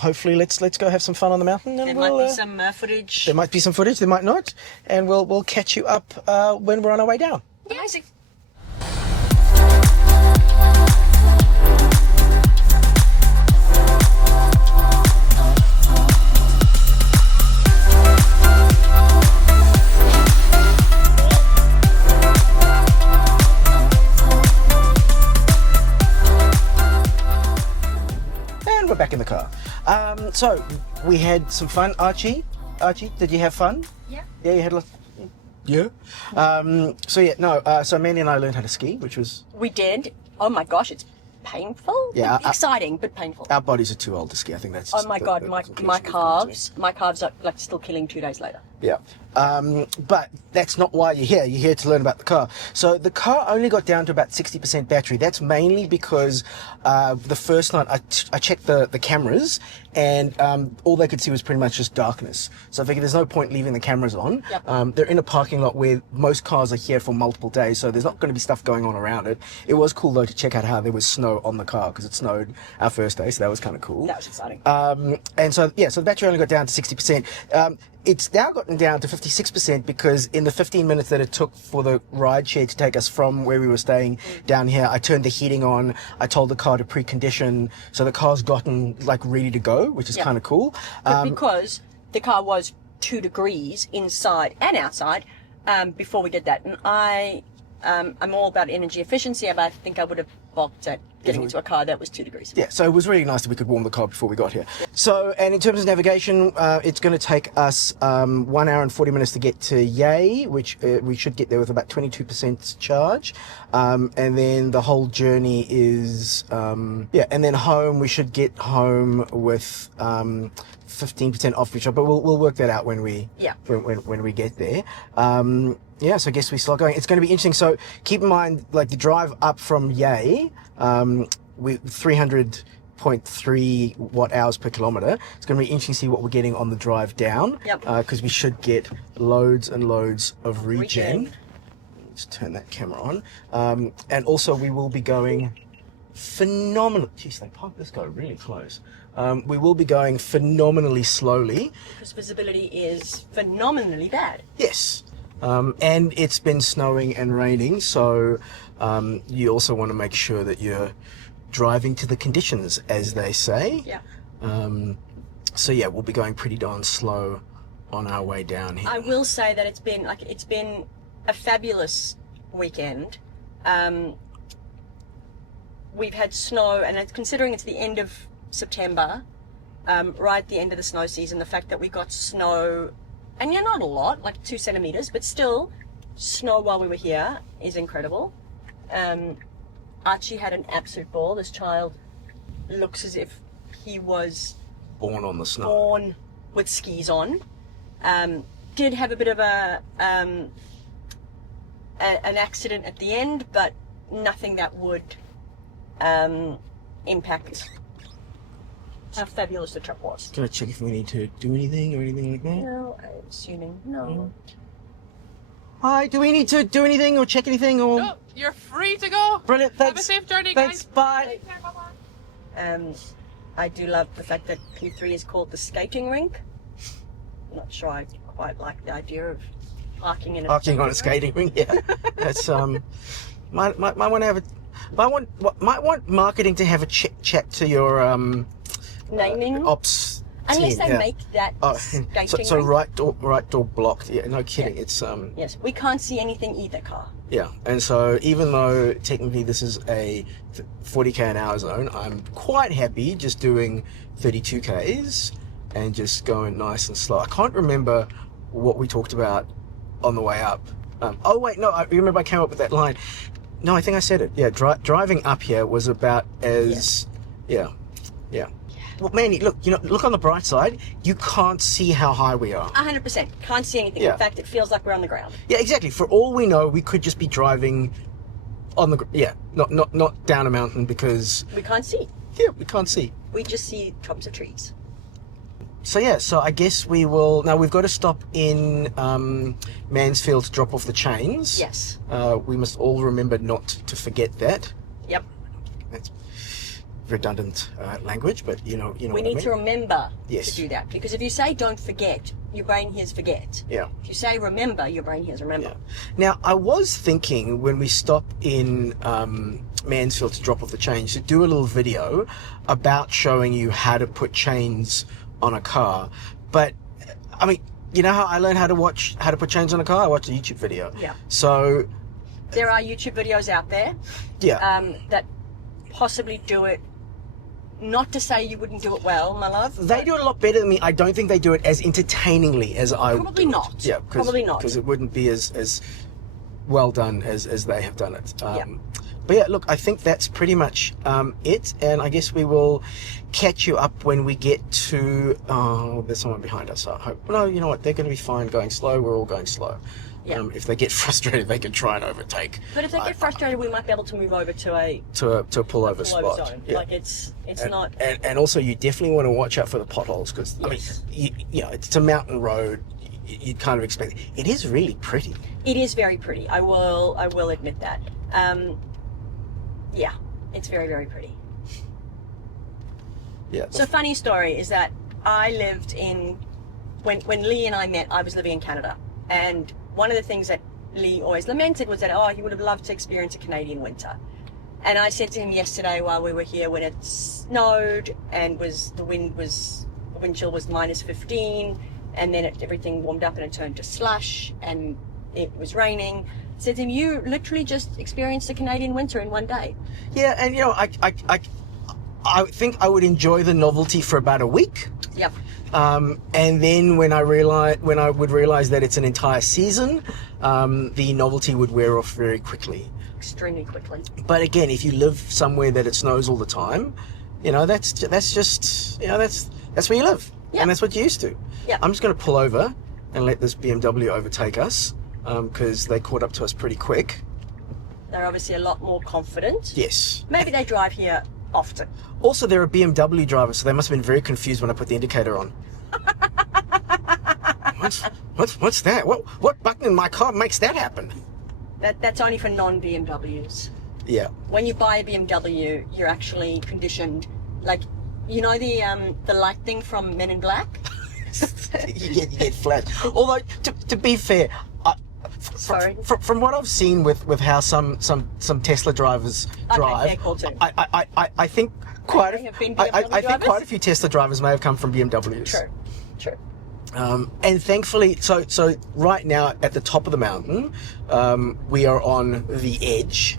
hopefully let's go have some fun on the mountain. And There might be some footage. there might be some footage. There might not, and we'll catch you up when we're on our way down. Amazing. And we're back in the car. So we had some fun. Archie, did you have fun? Yeah. Yeah, you had a lot. Yeah. So Mandy and I learned how to ski, which was We did. Oh my gosh, it's painful. Yeah, Exciting, but painful. Our bodies are too old to ski. I think that's. Oh my God, the my conclusion we've come to. my calves are like still killing 2 days later. Yeah. But that's not why you're here. You're here to learn about the car. So the car only got down to about 60% battery. That's mainly because the first night I checked the cameras, and all they could see was pretty much just darkness. So I figured there's no point leaving the cameras on. Yep. They're in a parking lot where most cars are here for multiple days, so there's not going to be stuff going on around it. It was cool though to check out how there was snow on the car, because it snowed our first day, so that was kind of cool. That was exciting. And so, yeah, so the battery only got down to 60%. It's now gotten down to 56% because in the 15 minutes that it took for the ride share to take us from where we were staying down here, I turned the heating on. I told the car to precondition. So the car's gotten like ready to go, which is kind of cool. But because the car was 2 degrees inside and outside before we did that. And I'm all about energy efficiency, but I think I would have balked at getting into a car that was 2 degrees. Yeah, so it was really nice that we could warm the car before we got here. So, and in terms of navigation, it's going to take us 1 hour and 40 minutes to get to Yay, which we should get there with about 22% charge. And then the whole journey is, and then home, we should get home with 15% off, but we'll work that out when we when we get there. So I guess we start going. It's going to be interesting. So keep in mind, like the drive up from Yay, we 300.3 watt hours per kilometer. It's going to be interesting to see what we're getting on the drive down. Because we should get loads and loads of regen. Let's turn that camera on. And also we will be going phenomenal. Jeez, they parked this guy really close. We will be going phenomenally slowly. Because visibility is phenomenally bad. Yes. And it's been snowing and raining, so you also want to make sure that you're driving to the conditions, as they say. Yeah. So yeah, we'll be going pretty darn slow on our way down here. I will say that it's been a fabulous weekend. We've had snow, and considering it's the end of September, right at the end of the snow season, the fact that we got snow, and not a lot, like 2 centimeters, but still snow while we were here is incredible. Archie had an absolute ball. This child looks as if he was born on the snow, born with skis on. Did have a bit of an accident at the end, but nothing that would impact how fabulous the trip was. Can I check if we need to do anything or anything like that? No, I'm assuming no. Hi, do we need to do anything or check anything or? No, you're free to go. Brilliant, thanks. Have a safe journey, Thanks, guys. bye. I do love the fact that Q3 is called the skating rink. I'm not sure I quite like the idea of parking in a skating rink. Yeah, that's might want to have a. Might want marketing to have a chat to your naming ops. Unless team, they make that skating so rink. right door blocked. Yeah, no kidding. Yeah. It's Yes, we can't see anything either, car. Yeah, and so even though technically this is a 40k an hour zone, I'm quite happy just doing 32k's and just going nice and slow. I can't remember what we talked about on the way up. Oh wait, no, I remember I came up with that line. No, I think I said it. Yeah, driving up here was about as yeah. Well, Manny, look, look on the bright side. You can't see how high we are. 100%. Can't see anything. Yeah. In fact, it feels like we're on the ground. Yeah, exactly. For all we know, we could just be driving on the not down a mountain because We can't see. yeah, we can't see. We just see tops of trees. So yeah, so I guess we will now. We've got to stop in Mansfield to drop off the chains. Yes. We must all remember not to forget that. Yep. That's redundant language, but you know We what I need mean. to remember Yes. to do that, because if you say don't forget, your brain hears forget. Yeah. If you say remember, your brain hears remember. Yeah. Now, I was thinking when we stop in Mansfield to drop off the chains to do a little video about showing you how to put chains on a car. But, I mean, you know how I learned how to put chains on a car? I watched a YouTube video. Yeah. So, There are YouTube videos out there yeah. that possibly do it. Not to say you wouldn't do it well, my love. They do it a lot better than me. I don't think they do it as entertainingly as I would. Probably not. Yeah, Probably not. Because it wouldn't be as well done as they have done it. Yeah. But yeah, look, I think that's pretty much it, and I guess we will catch you up when we get to... Oh, there's someone behind us, I hope. No, you know what, they're going to be fine going slow. We're all going slow. Yeah. If they get frustrated, they can try and overtake. But if they get frustrated, we might be able to move over to a pullover spot. zone. Yeah. Like it's not. And also, you definitely want to watch out for the potholes because Yes. it's a mountain road. You'd kind of expect it is really pretty. It is very pretty. I will admit that. Yeah, it's very, very pretty. Yeah. So funny story is that I lived when Lee and I met, I was living in Canada, and one of the things that Lee always lamented was that he would have loved to experience a Canadian winter. And I said to him yesterday while we were here, when it snowed and the wind chill was -15, and then everything warmed up and it turned to slush and it was raining. I said to him, you literally just experienced a Canadian winter in one day. Yeah, and I think I would enjoy the novelty for about a week. Yep. And then when I would realize that it's an entire season, the novelty would wear off very quickly. Extremely quickly. But again, if you live somewhere that it snows all the time, that's just that's where you live, Yeah. and that's what you're used to. Yeah. I'm just going to pull over and let this BMW overtake us because they caught up to us pretty quick. They're obviously a lot more confident. Yes. Maybe they drive here often. Also, they're a BMW driver, so they must have been very confused when I put the indicator on. What's that? What button in my car makes that happen? That's only for non-BMWs. Yeah. When you buy a BMW, you're actually conditioned, like, the light thing from Men in Black? you get flashed. Although, to be fair, Sorry. From what I've seen with how some Tesla drivers drive, they're cool too. I think quite Have been I BMW think drivers? quite a few Tesla drivers may have come from BMWs. True. And thankfully, so right now at the top of the mountain, we are on the edge.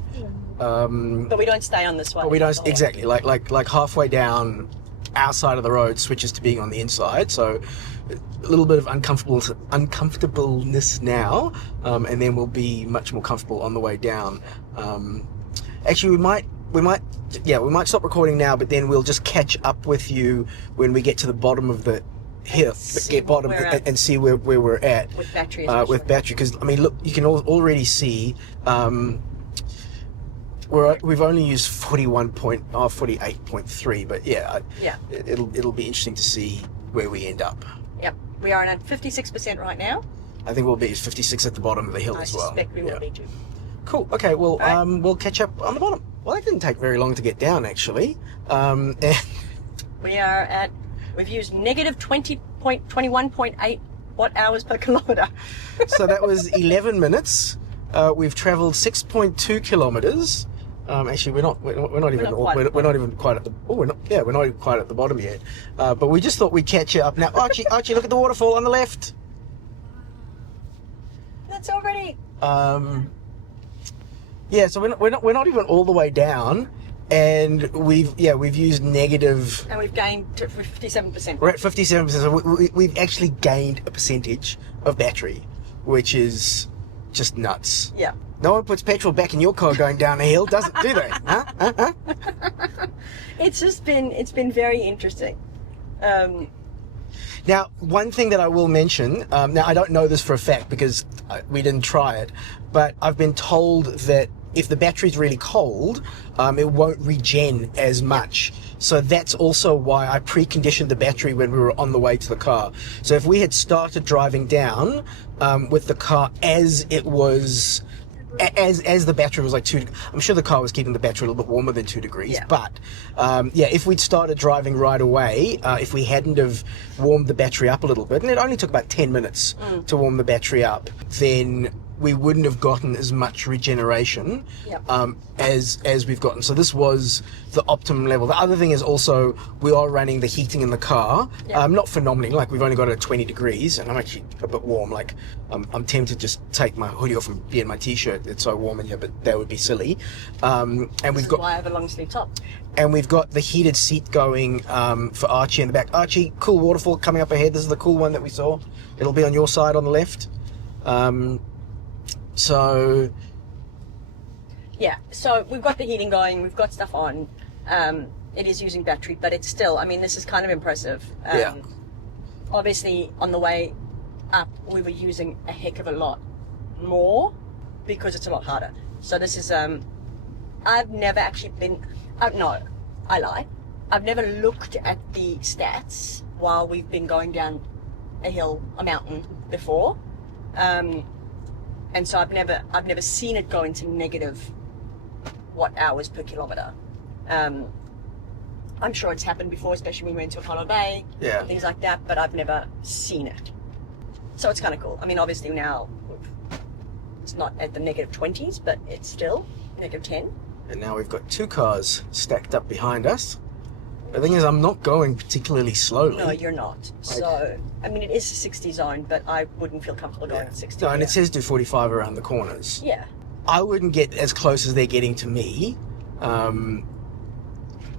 But we don't stay on this one. But we don't exactly like halfway down our side of the road switches to being on the inside, so a little bit of uncomfortableness now, and then we'll be much more comfortable on the way down. Actually, we might stop recording now, but then we'll just catch up with you when we get to the bottom of the hill, and see where we're at with battery. with battery, because I mean, look, you can already see. We've only used 48.3, but yeah, it'll be interesting to see where we end up. Yep, we are at 56% right now. I think we'll be 56 at the bottom of the hill I as well. suspect we will be too. Cool. Okay. Well, Right. We'll catch up on the bottom. Well, that didn't take very long to get down, actually. We've used negative 21.8 watt-hours per kilometre. So that was 11 minutes. We've travelled 6.2 kilometres. Actually, we're not even quite at the bottom yet. But we just thought we'd catch you up now. Archie, look at the waterfall on the left. That's already. Yeah, so we're not even all the way down, and we've used negative. And we've gained to 57%. We're at 57%. So we've actually gained a percentage of battery, which is just nuts. Yeah. No one puts petrol back in your car going down a hill, does it? Do they? Huh? It's been very interesting. Now, one thing that I will mention, now I don't know this for a fact because we didn't try it, but I've been told that if the battery's really cold, it won't regen as much. So that's also why I preconditioned the battery when we were on the way to the car. So if we had started driving down with the car as it was... As the battery was like 2, I'm sure the car was keeping the battery a little bit warmer than 2 degrees. Yeah. But if we'd started driving right away, if we hadn't have warmed the battery up a little bit, and it only took about 10 minutes to warm the battery up, then we wouldn't have gotten as much regeneration as we've gotten. So this was the optimum level. The other thing is also we are running the heating in the car, not phenomenally. Like we've only got it at 20 degrees, and I'm actually a bit warm. Like I'm tempted to just take my hoodie off and be in my t-shirt. It's so warm in here, but that would be silly. And we've got why I have a long sleeve top. And we've got the heated seat going for Archie in the back. Archie, cool waterfall coming up ahead. This is the cool one that we saw. It'll be on your side on the left. So Yeah, so we've got the heating going, we've got stuff on. It is using battery, but it's still, I mean, this is kind of impressive. Yeah. Obviously, on the way up, we were using a heck of a lot more because it's a lot harder. So this is, I've never actually been, no, I lie. I've never looked at the stats while we've been going down a mountain before. And so I've never seen it go into negative watt-hours per kilometre. I'm sure it's happened before, especially when we went to Apollo Bay, Yeah. things like that, but I've never seen it. So it's kind of cool. I mean, obviously now it's not at the negative 20s, but it's still negative 10. And now we've got 2 cars stacked up behind us. The thing is, I'm not going particularly slowly. No, you're not. So, I mean, it is a 60 zone, but I wouldn't feel comfortable going at 60. No, and yeah. it says do 45 around the corners. Yeah. I wouldn't get as close as they're getting to me,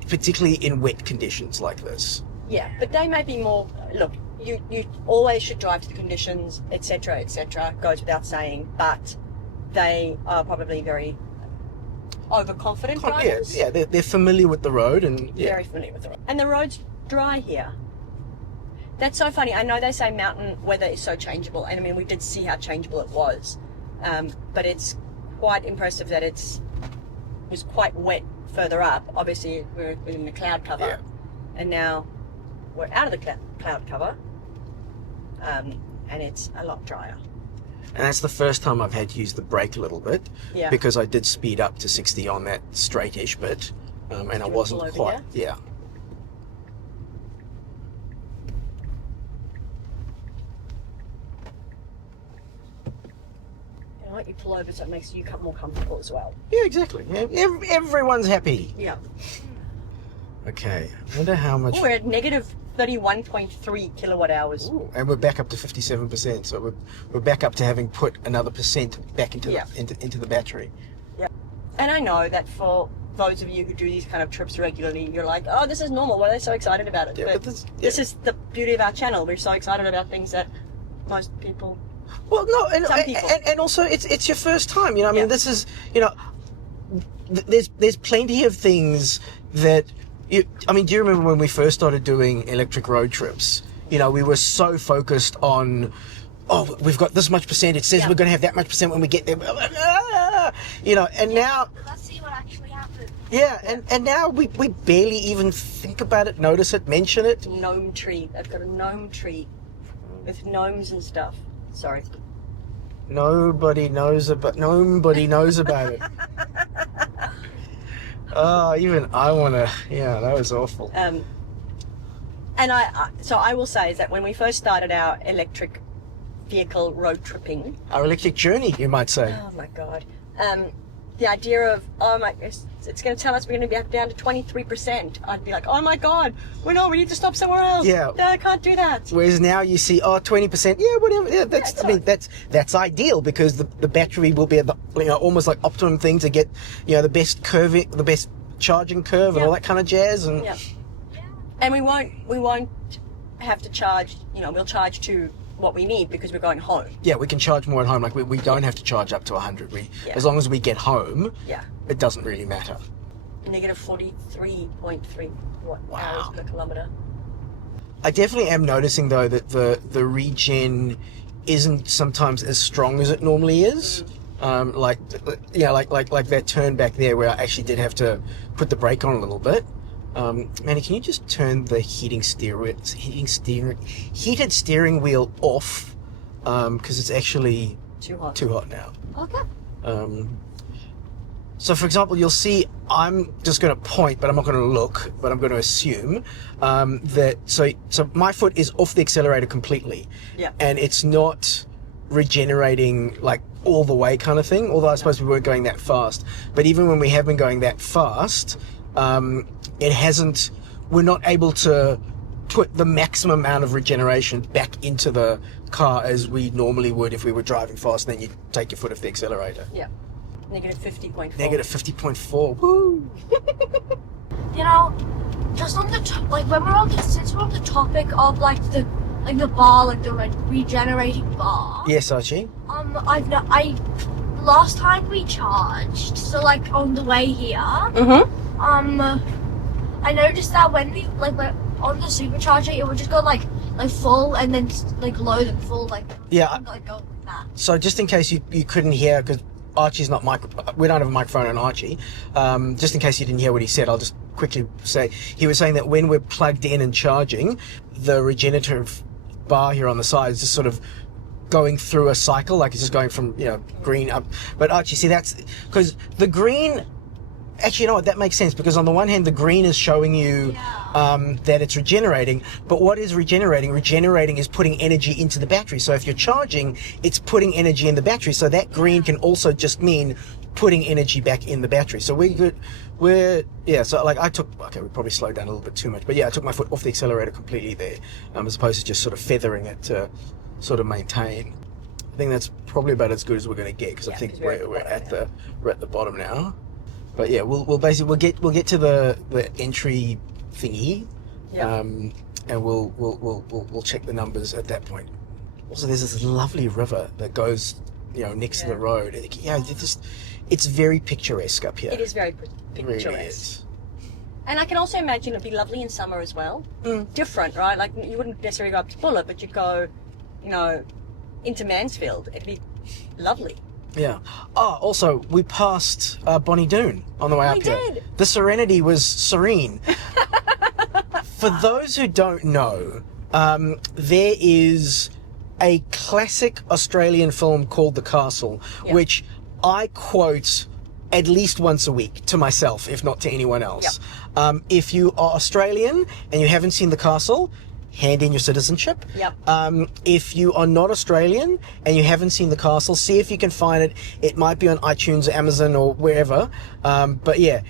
particularly in wet conditions like this. Yeah, but they may be more. Look, you always should drive to the conditions, etc., goes without saying. But they are probably very overconfident drivers. Yeah, they're familiar with the road and yeah. Very familiar with the road. And the road's dry here. That's so funny. I know they say mountain weather is so changeable, and I mean we did see how changeable it was. But it's quite impressive that it was quite wet further up. Obviously, we're in the cloud cover, Yeah. and now we're out of the cloud cover, and it's a lot drier. And that's the first time I've had to use the brake a little bit, Yeah. because I did speed up to 60 on that straightish bit, and I wasn't pull over quite. here? Yeah. You know what? You pull over so it makes you more comfortable as well. Yeah, exactly. Yeah, everyone's happy. Yeah. Okay. I wonder how much. Oh, we're at negative 31.3 kilowatt hours. Ooh, and we're back up to 57%, so we're back up to having put another percent back into Yeah. into the battery. Yeah. And I know that for those of you who do these kind of trips regularly, you're like, oh, this is normal. Why are they so excited about it? Yeah, but but this is the beauty of our channel. We're so excited about things that most people... Well, no, and Some people. and also it's your first time. You know, I mean, Yeah. this is, you know, there's plenty of things that. I mean, do you remember when we first started doing electric road trips? You know, we were so focused on, oh, we've got this much percent. It says Yeah. we're going to have that much percent when we get there. You know, and now, Let's see what actually happened. yeah, and now we barely even think about it, notice it, mention it. Gnome tree. I've got a gnome tree with gnomes and stuff. Sorry. Nobody knows about it. Oh, even I want to. Yeah, that was awful. And so I will say is that when we first started our electric vehicle road tripping, Our electric journey, you might say. oh my god, the idea of it's going to tell us we're going to be down to 23%. I'd be like, oh my god, we need to stop somewhere else. Yeah. No, I can't do that. Whereas now you see, 20%, yeah, whatever. Yeah, that's. it's I mean, that's ideal because the battery will be at the, you know, almost like optimum thing to get, you know, the best curving, the best charging curve, and Yeah. all that kind of jazz. And Yeah. And we won't have to charge. You know, we'll charge to what we need because we're going home. yeah, we can charge more at home. Like we don't have to charge up to 100. Yeah. As long as we get home, Yeah. it doesn't really matter. Negative 43.3 watt Wow. hours per kilometre. I definitely am noticing though that the regen isn't sometimes as strong as it normally is. Like that turn back there where I actually did have to put the brake on a little bit. Manny, can you just turn the heated steering wheel off? Because it's actually Too hot. too hot now. Okay. So, for example, you'll see I'm just going to point, but I'm not going to look, but I'm going to assume that so my foot is off the accelerator completely, Yeah. and it's not regenerating like all the way kind of thing. Although I suppose we weren't going that fast, but even when we have been going that fast, it hasn't. We're not able to put the maximum amount of regeneration back into the car as we normally would if we were driving fast. And then you take your foot off the accelerator. Yeah. Negative 50.4. Negative 50.4. Woo! You know, just on the when since we're on the topic of the regenerating bar. Yes, Archie. I last time we charged, so like on the way here, I noticed that when we like went on the supercharger, it would just go like full and then like low and full, like Yeah. like go like that. So just in case you couldn't hear, because Archie's not we don't have a microphone on Archie. Just in case you didn't hear what he said, I'll just quickly say he was saying that when we're plugged in and charging, the regenerative bar here on the side is just sort of going through a cycle, like it's just going from green up. But Archie, see, that's because the green. Actually, you know what? That makes sense, because on the one hand, the green is showing you that it's regenerating. But what is regenerating? Regenerating is putting energy into the battery. So if you're charging, it's putting energy in the battery. So that green can also just mean putting energy back in the battery. So so like we probably slowed down a little bit too much. But yeah, I took my foot off the accelerator completely there, as opposed to just sort of feathering it to sort of maintain. I think that's probably about as good as we're going to get, because I think we're at the bottom now. But yeah, we'll get to the entry thingy, and we'll check the numbers at that point. Also, there's this lovely river that goes next to the road. It's very picturesque up here. It is very It picturesque. really is. And I can also imagine it'd be lovely in summer as well. Different, right? Like you wouldn't necessarily go up to Buller, but you'd go, into Mansfield. It'd be lovely. Yeah. Oh, also, we passed Bonnie Doon on the way up here. did. The Serenity was serene. For those who don't know, there is a classic Australian film called The Castle, which I quote at least once a week to myself, if not to anyone else. If you are Australian and you haven't seen The Castle, hand in your citizenship. If you are not Australian and you haven't seen The Castle, see if you can find it. It might be on iTunes or Amazon or wherever. But yeah,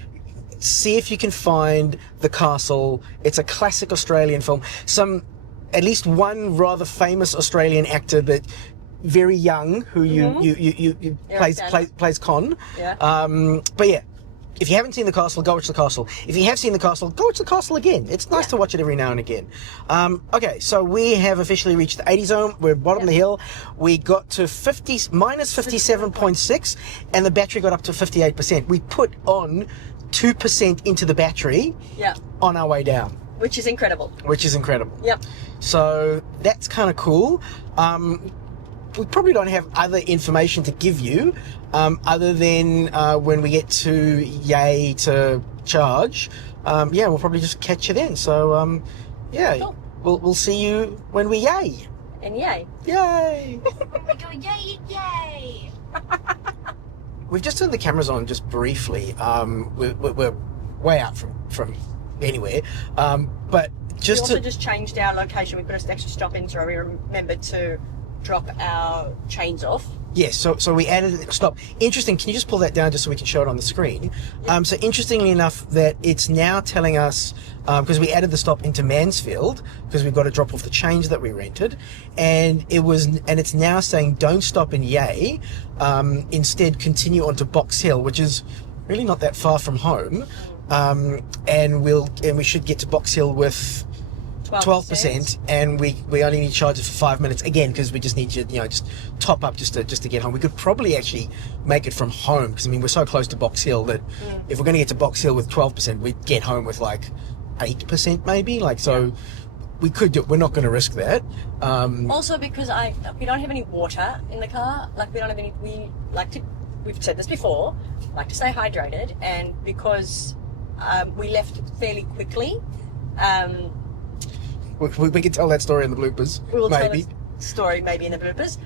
see if you can find The Castle. It's a classic Australian film. At least one rather famous Australian actor that very young, who you plays Con. But yeah, if you haven't seen The Castle, go watch The Castle. If you have seen The Castle, go watch The Castle again. It's nice to watch it every now and again. Okay, so we have officially reached the 80 zone. We're bottom of the hill. We got to minus 57.6, and the battery got up to 58%. We put on 2% into the battery on our way down. Which is incredible. Yep. So that's kind of cool. We probably don't have other information to give you other than when we get to Yay to charge. We'll probably just catch you then. So, cool. We'll see you when we yay. And yay. Yay! We go yay, yay! We've just turned the cameras on just briefly. We're way out from anywhere. But just we also just changed our location. We put an extra stop in, so we remembered to drop our chains off. Yes, so we added stop. Interesting. Can you just pull that down just so we can show it on the screen? So interestingly enough, that it's now telling us, because we added the stop into Mansfield, because we've got to drop off the chains that we rented, and it's now saying don't stop in Yay, instead continue on to Box Hill, which is really not that far from home, and we should get to Box Hill with 12%, and we only need to charge it for 5 minutes again, because we just need to just top up just to get home. We could probably actually make it from home, because we're so close to Box Hill that if we're going to get to Box Hill with 12%, we'd get home with like 8% maybe. We could do it. We're not going to risk that. Also, because we don't have any water in the car. We don't have any. We've said this before. Like to stay hydrated, and because we left fairly quickly. We can tell that story in the bloopers. We will maybe. tell the story maybe in the bloopers.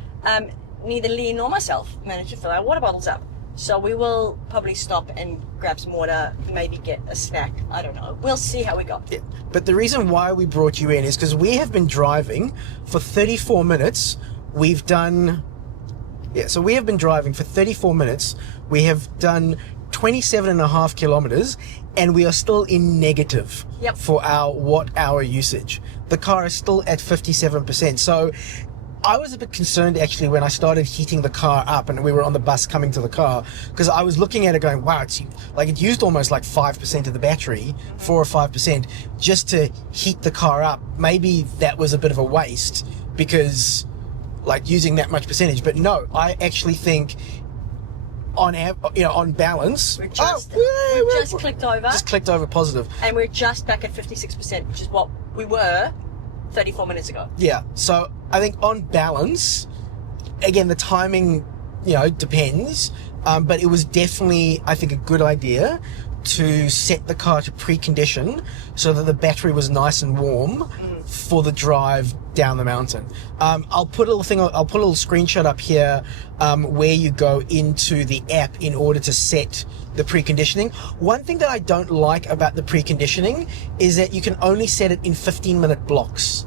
Neither Lee nor myself managed to fill our water bottles up. So we will probably stop and grab some water, maybe get a snack. I don't know. We'll see how we go. Yeah. But the reason why we brought you in is because we have been driving for 34 minutes. We have been driving for 34 minutes. We have done 27.5 kilometers, and we are still in negative for our watt-hour usage. The car is still at 57%. So I was a bit concerned actually when I started heating the car up and we were on the bus coming to the car, because I was looking at it going, wow, it used almost like 5% of the battery, 4 or 5%, just to heat the car up. Maybe that was a bit of a waste, because using that much percentage. But no, I actually think on balance, We've just, clicked over. Just clicked over positive. And we're just back at 56%, which is what we were 34 minutes ago. Yeah. So I think on balance, again, the timing, depends. But it was definitely, I think, a good idea to set the car to precondition so that the battery was nice and warm for the drive down the mountain. I'll put a little screenshot up here where you go into the app in order to set the preconditioning. One thing that I don't like about the preconditioning is that you can only set it in 15-minute blocks.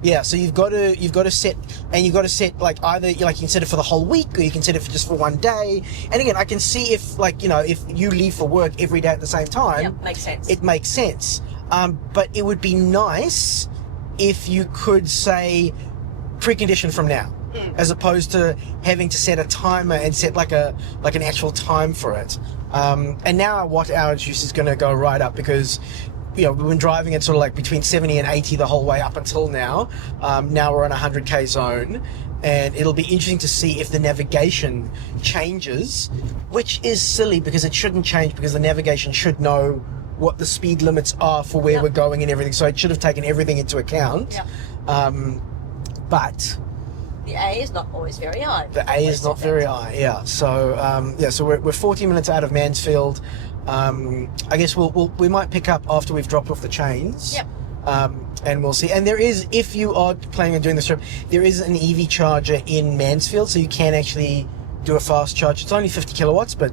Yeah, so you've got to set like either you can set it for the whole week or you can set it for just for one day. And again, I can see if if you leave for work every day at the same time, yeah, makes sense. It makes sense. But it would be nice if you could say precondition from now, as opposed to having to set a timer and set like an actual time for it. And now our watt hours use is going to go right up because we've been driving it sort of like between 70 and 80 the whole way up until now. Now we're on a 100k zone, and it'll be interesting to see if the navigation changes, which is silly because it shouldn't change because the navigation should know what the speed limits are for where we're going and everything. So it should have taken everything into account. But the A is not always very high. The A is not very high, yeah. So so we're 40 minutes out of Mansfield. I guess we might pick up after we've dropped off the chains. Yep. And we'll see. And there is, if you are planning on doing this trip, there is an EV charger in Mansfield, so you can actually do a fast charge. It's only 50 kilowatts, but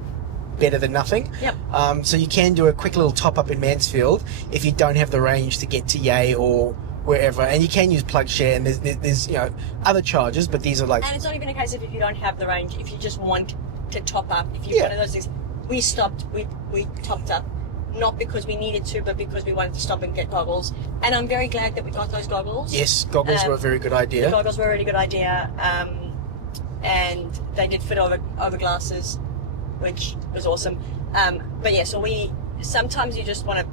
better than nothing. Yep. So you can do a quick little top up in Mansfield if you don't have the range to get to Yea or wherever, and you can use plug share, and there's other charges, but these are like. And it's not even a case of if you don't have the range, if you just want to top up, if you're one of those things. We stopped, we topped up, not because we needed to, but because we wanted to stop and get goggles. And I'm very glad that we got those goggles. Yes, goggles were a very good idea. The goggles were a really good idea, and they did fit over glasses, which was awesome. But yeah, so sometimes you just want to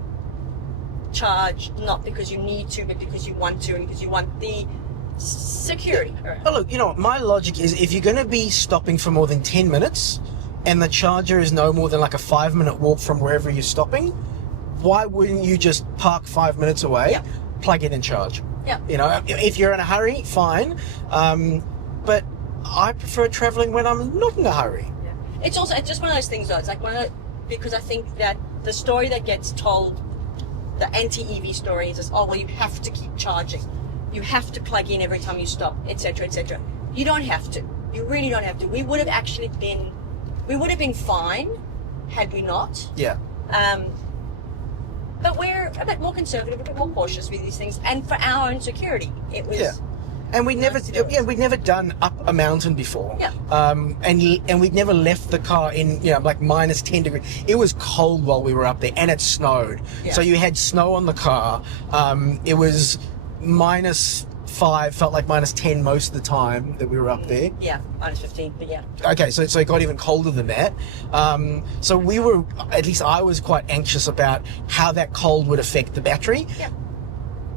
charge, not because you need to, but because you want to, and because you want the security. Oh, look, my logic is if you're going to be stopping for more than 10 minutes and the charger is no more than like a 5-minute walk from wherever you're stopping, why wouldn't you just park 5 minutes away, plug in and charge? Yeah. If you're in a hurry, fine. But I prefer traveling when I'm not in a hurry. Yeah. It's just one of those things though. It's like because I think that the story that gets told, the anti-EV story is just, you have to keep charging. You have to plug in every time you stop, etc., etc. You don't have to. You really don't have to. We would have been fine had we not. Yeah. But we're a bit more conservative, a bit more cautious with these things, and for our own security, it was. Yeah. And we'd never done up a mountain before. Yeah. And we'd never left the car in like minus 10 degrees. It was cold while we were up there, and it snowed. Yeah. So you had snow on the car. It was -5, felt like -10 most of the time that we were up there. Yeah, -15, but yeah. Okay, so it got even colder than that. So we were, at least I was quite anxious about how that cold would affect the battery. Yeah.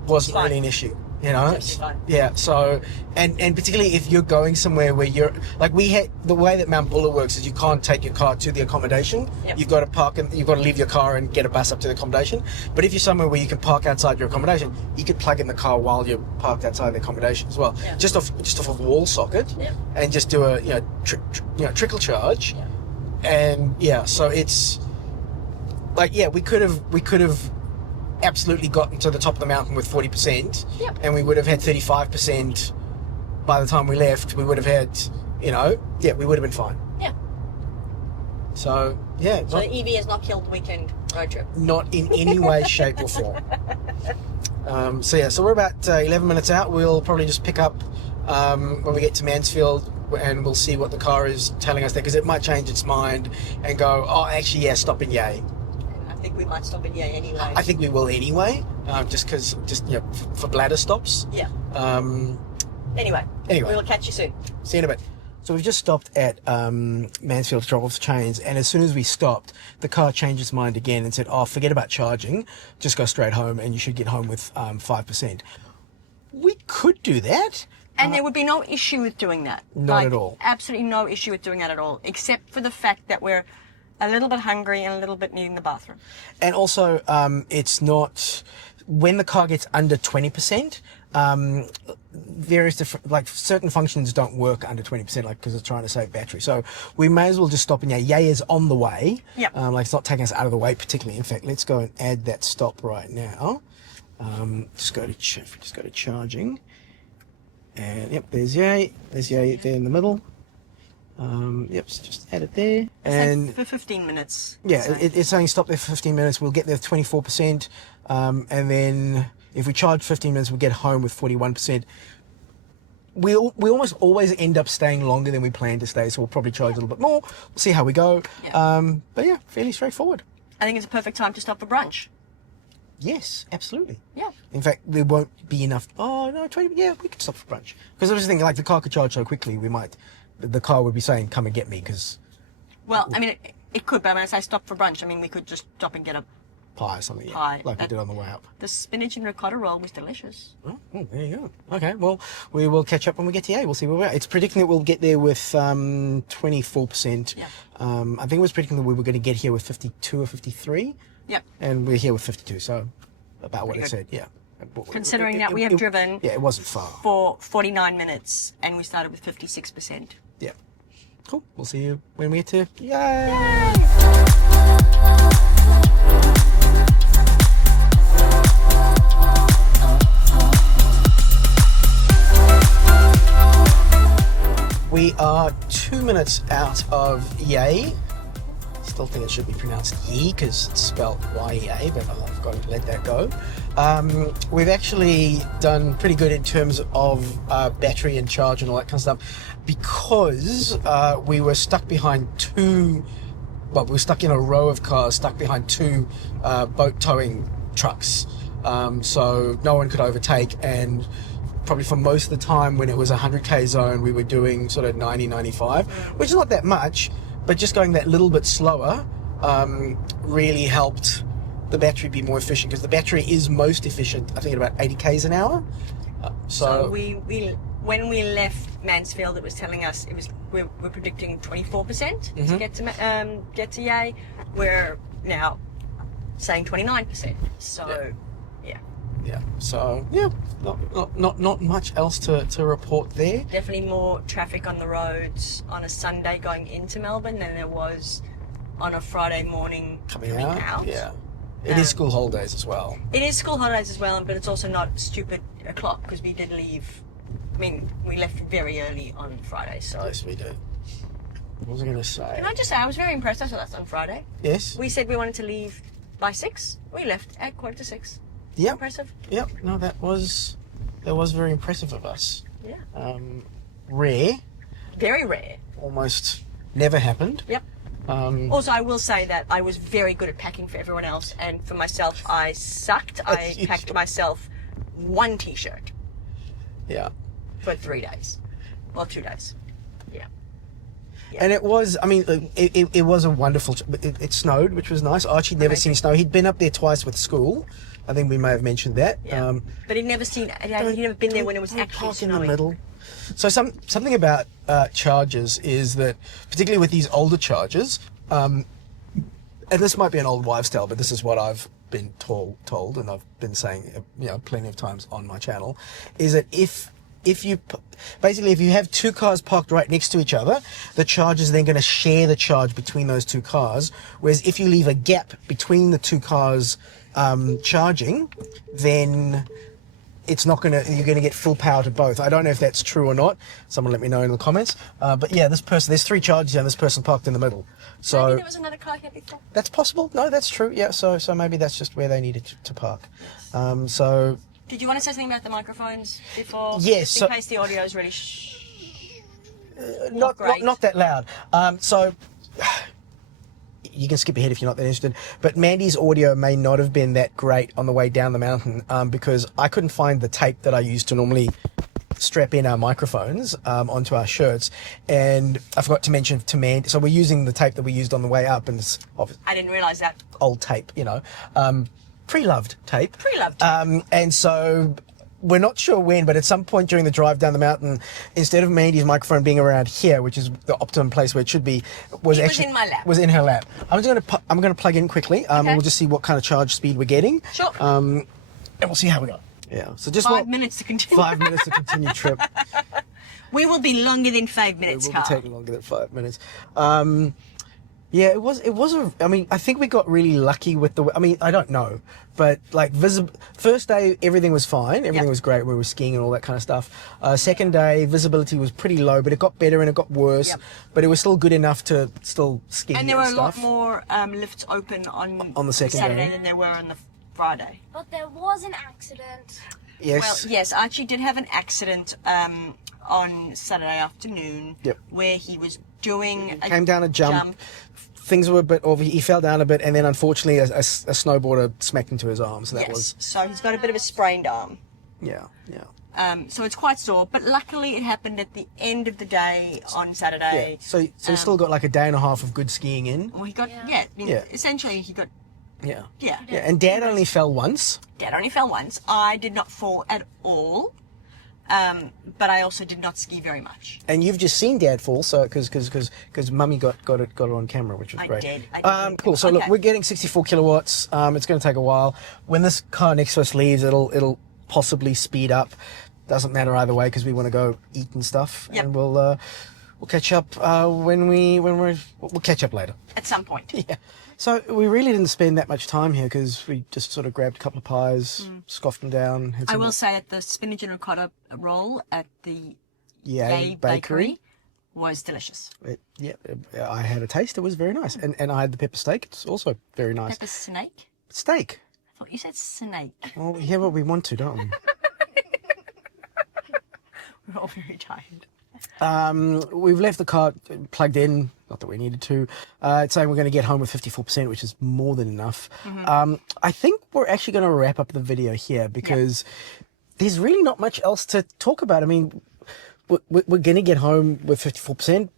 Wasn't really an issue. It's fine. Yeah, so and particularly if you're going somewhere where you're like, the way that Mount Buller works is you can't take your car to the accommodation. Yep. You've got to park and you've got to leave your car and get a bus up to the accommodation. But if you're somewhere where you can park outside your accommodation, you could plug in the car while you're parked outside the accommodation as well. Yeah. Just off a wall socket. Yeah. And just do a trickle charge. Yeah. And so it's like we could have absolutely gotten to the top of the mountain with 40%, and we would have had 35% by the time we left. We would have had, we would have been fine. Yeah. So the EV has not killed the weekend road trip. Not in any way, shape or form. So we're about 11 minutes out. We'll probably just pick up when we get to Mansfield, and we'll see what the car is telling us there, because it might change its mind and go, stop in Yea. I think we might stop in Yea anyway. I think we will anyway, just for bladder stops. Yeah. Anyway, we will catch you soon. See you in a bit. So we've just stopped at Mansfield to drop off the chains, and as soon as we stopped, the car changed its mind again and said, forget about charging, just go straight home and you should get home with 5%. We could do that, And there would be no issue with doing that. Not at all. Absolutely no issue with doing that at all, except for the fact that we're a little bit hungry and a little bit needing the bathroom. And also, it's not when the car gets under 20%. Various different, like certain functions don't work under 20%, like because it's trying to save battery. So we may as well just stop. And Yay is on the way. Yep. Like it's not taking us out of the way particularly. In fact, let's go and add that stop right now. Just go to charging. And yep, there's Yay. There's Yay there in the middle. Yep, so just add it there. And for 15 minutes. yeah, so. it's saying stop there for 15 minutes. We'll get there with 24%. And then if we charge 15 minutes, we'll get home with 41%. We almost always end up staying longer than we plan to stay, so we'll probably charge a little bit more. We'll see how we go. Yeah. But yeah, fairly straightforward. I think it's a perfect time to stop for brunch. Yes, absolutely. Yeah. In fact, there won't be enough. Oh, no, 20. Yeah, we could stop for brunch. Because I was thinking, like, the car could charge so quickly, the car would be saying, come and get me, because Well, I mean, it could, but when I say stop for brunch, I mean, we could just stop and get a pie or something. Pie. Like we did on the way up. The spinach and ricotta roll was delicious. Oh, there you go. Okay, well, we will catch up when we get to Yay. We'll see where we're at. It's predicting that we'll get there with 24%. Yeah. I think it was predicting that we were going to get here with 52 or 53. Yep. And we're here with 52, so about what Pretty it good. said, yeah. Considering that we have driven Yeah, it wasn't far. for 49 minutes and we started with 56%. Yeah. Cool. We'll see you when we get to Yay. We are 2 minutes out of Yay. Still think it should be pronounced Ye because it's spelled Y-E-A, but I've got to let that go. We've actually done pretty good in terms of battery and charge and all that kind of stuff because we were stuck behind we were stuck in a row of cars, stuck behind two boat towing trucks. So no one could overtake, and probably for most of the time when it was a 100k zone, we were doing sort of 90, 95, which is not that much, but just going that little bit slower really helped the battery be more efficient, because the battery is most efficient, I think, at about 80 k's an hour. So we when we left Mansfield, it was telling us we're predicting 24% to get to Yay. We're now saying 29%. So Yeah. So yeah, not much else to report there. definitely more traffic on the roads on a Sunday going into Melbourne than there was on a Friday morning Coming out. Yeah. It is Um, school holidays as well. It is school holidays as well, but it's also not stupid o'clock because we did leave. I mean, we left very early on Friday, so. Yes, we do. What was I going to say? Can I just say, I was very impressed with us on Friday. Yes. We said we wanted to leave by 6. We left at 5:45. Yep. Impressive. Yep. No, that was very impressive of us. Yeah. Rare. Very rare. Almost never happened. Yep. Also, I will say that I was very good at packing for everyone else, and for myself, I sucked. I packed myself 1 t-shirt Yeah. for 3 days. Well, 2 days. Yeah. And it was, I mean, it was a wonderful, it snowed, which was nice. Archie'd never seen snow. He'd been up there twice with school. I think we may have mentioned that. Yeah. But he'd never seen, he'd never been there when it was Don't actually park in snowing. the middle. So something about chargers is that, particularly with these older chargers, and this might be an old wives' tale, but this is what I've been told, and I've been saying, plenty of times on my channel, is that if you have two cars parked right next to each other, the charger's then going to share the charge between those two cars. Whereas if you leave a gap between the two cars charging, then you're going to get full power to both. I don't know if that's true or not. Someone let me know in the comments. But yeah, there's 3 chargers here, and this person parked in the middle. So Maybe there was another car here before. that's possible. No, that's true. Yeah. So maybe that's just where they needed to park. So. Did you want to say something about the microphones before? Yes, Just in case the audio is really Not great. not that loud. So you can skip ahead if you're not that interested. But Mandy's audio may not have been that great on the way down the mountain because I couldn't find the tape that I used to normally strap in our microphones onto our shirts, and I forgot to mention to Mandy. So we're using the tape that we used on the way up, and it's I didn't realise that. old tape, pre-loved tape. Pre-loved tape. And so we're not sure when, but at some point during the drive down the mountain, instead of Mandy's microphone being around here, which is the optimum place where it should be, was in my lap. Was in her lap. I'm going to plug in quickly. And we'll just see what kind of charge speed we're getting. Sure. And we'll see how we go. Yeah. So just 5 minutes to continue. 5 minutes to continue trip. We will be longer than 5 minutes, It will be Carl. taking longer than 5 minutes. Yeah, it was I mean, I think we got really lucky with I mean, I don't know, but like first day, everything was fine. Everything was great. We were skiing and all that kind of stuff. Second day, visibility was pretty low, but it got better and it got worse, but it was still good enough to still ski And there were a lot stuff. more lifts open on the second Saturday day. than there were on the Friday. But there was an accident. Yes. Well, yes, Archie did have an accident on Saturday afternoon where he was doing Came down a jump. Things were a bit over. He fell down a bit, and then unfortunately, a snowboarder smacked into his arm. So that was. So he's got a bit of a sprained arm. Yeah. So it's quite sore, but luckily it happened at the end of the day on Saturday. So he still got like a day and a half of good skiing in. Well, he got essentially he got Yeah. yeah. And Dad only fell once. Dad only fell once. I did not fall at all, but I also did not ski very much. And you've just seen Dad fall, so because Mummy got it on camera, which was I great. did. Cool. So look, we're getting 64 kilowatts. It's going to take a while. When this car next to us leaves, it'll possibly speed up. Doesn't matter either way because we want to go eat and stuff. Yep. And we'll catch up we'll catch up later. At some point. Yeah. So we really didn't spend that much time here because we just sort of grabbed a couple of pies, scoffed them down. Had I some will say that the spinach and ricotta roll at the Yay Bakery was delicious. I had a taste. It was very nice. And I had the pepper steak. It's also very nice. Pepper snake? Steak. I thought you said snake. Well, we have what we want to, don't we? We're all very tired. We've left the car plugged in, not that we needed to. It's saying we're going to get home with 54%, which is more than enough. I think we're actually going to wrap up the video here because there's really not much else to talk about. I mean, we're going to get home with 54%.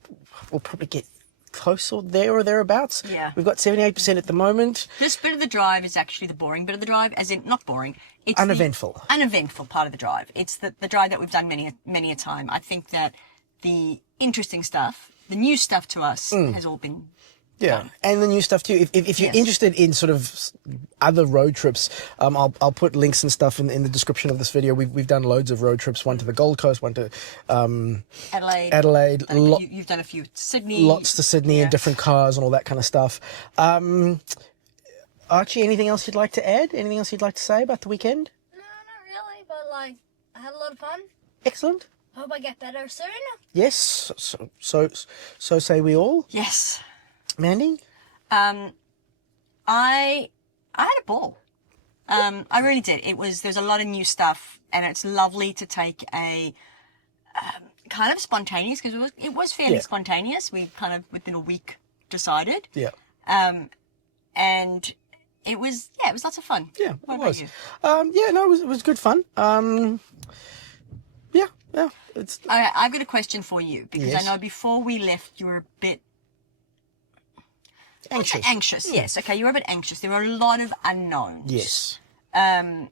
We'll probably get close or there or thereabouts. Yeah. We've got 78% at the moment. This bit of the drive is actually the boring bit of the drive, as in not boring. It's Uneventful. The uneventful part of the drive. It's the drive that we've done many a time. I think that the interesting stuff, the new stuff to us, has all been done. And the new stuff too. If you're interested in sort of other road trips, I'll put links and stuff in the description of this video. We've done loads of road trips. One to the Gold Coast, one to Adelaide. You've done a few to Sydney. Lots to Sydney in different cars and all that kind of stuff. Archie, anything else you'd like to add? Anything else you'd like to say about the weekend? No, not really, but like I had a lot of fun. Excellent. Hope I get better soon. Yes. So say we all. Yes. Mandy? I had a ball. I really did. There's a lot of new stuff, and it's lovely to take a kind of spontaneous, because it was fairly spontaneous. We kind of within a week decided. Yeah. And it was lots of fun. Yeah, What it about was. you? It was good fun. Yeah. It's I've got a question for you, because Yes. I know before we left you were a bit anxious. anxious. Yes, okay, you were a bit anxious. There were a lot of unknowns. Yes. How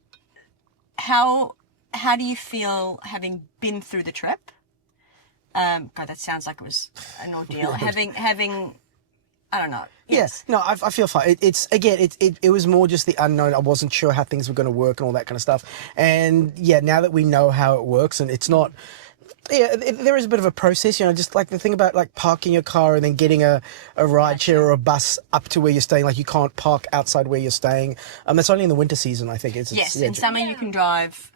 do you feel having been through the trip? God, that sounds like it was an ordeal. having I don't know. Yes. Yeah, no, I feel fine. It was more just the unknown. I wasn't sure how things were going to work and all that kind of stuff. And yeah, now that we know how it works, and it's not. Yeah, there is a bit of a process, just like the thing about like parking your car and then getting a ride share or a bus up to where you're staying. Like you can't park outside where you're staying. That's only in the winter season, I think. Yes, in summer you can drive.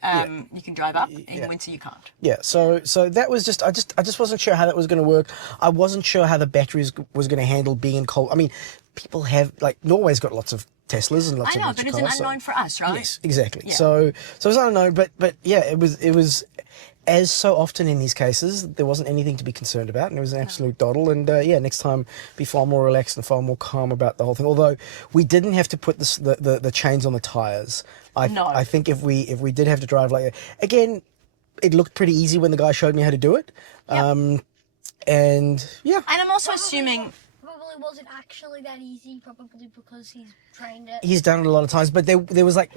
You can drive up. In winter you can't. Yeah, so that was just I just wasn't sure how that was going to work. I wasn't sure how the batteries was going to handle being in cold. I mean, people have like Norway's got lots of Teslas and lots of I know, but electric it's an cars, unknown for us, right? Yes, exactly. Yeah. So it was unknown, but yeah, it was. As so often in these cases, there wasn't anything to be concerned about, and it was an absolute doddle. And next time, be far more relaxed and far more calm about the whole thing. Although we didn't have to put the chains on the tires. I think if we did have to drive like again, it looked pretty easy when the guy showed me how to do it. Yep. And yeah. And I'm also assuming. Probably wasn't actually that easy, probably because he's trained it. He's done it a lot of times, but there was like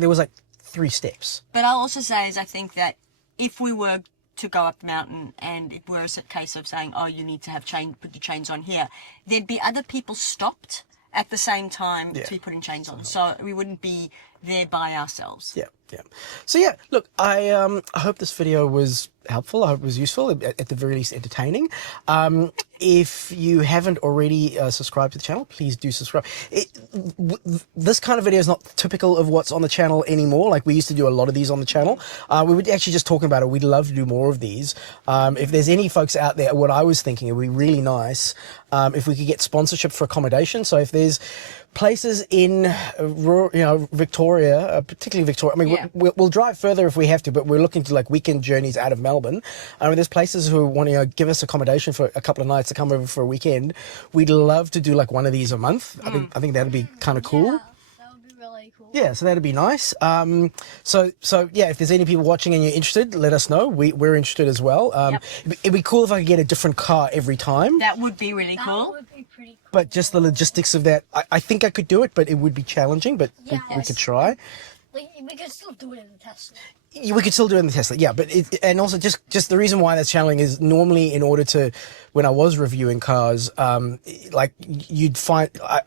3 steps. But I'll also say is I think that if we were to go up the mountain and it were a case of saying, oh, you need to have put your chains on here, there'd be other people stopped at the same time to be putting chains on. So we wouldn't be there by ourselves. Yeah. So yeah, look, I hope this video was helpful. I hope it was useful, at the very least entertaining. If you haven't already subscribed to the channel, please do subscribe. This kind of video is not typical of what's on the channel anymore. Like, we used to do a lot of these on the channel. We were actually just talking about it. We'd love to do more of these. If there's any folks out there, what I was thinking, it would be really nice if we could get sponsorship for accommodation. So if there's places in Victoria, particularly Victoria, I mean, we'll drive further if we have to, but we're looking to like weekend journeys out of Melbourne. There's places who want to give us accommodation for a couple of nights to come over for a weekend. We'd love to do like one of these a month. I think that'd be kind of cool. Yeah, that would be really cool. Yeah, so that'd be nice. So yeah, if there's any people watching and you're interested, let us know. We're interested as well. It'd be cool if I could get a different car every time. That would be really That cool. would be pretty cool. But just the logistics of that, I think I could do it, but it would be challenging, but we could try. Like, we could still do it in the Tesla. We could still do it in the Tesla, yeah, but and also just the reason why that's challenging is normally in order to, when I was reviewing cars, like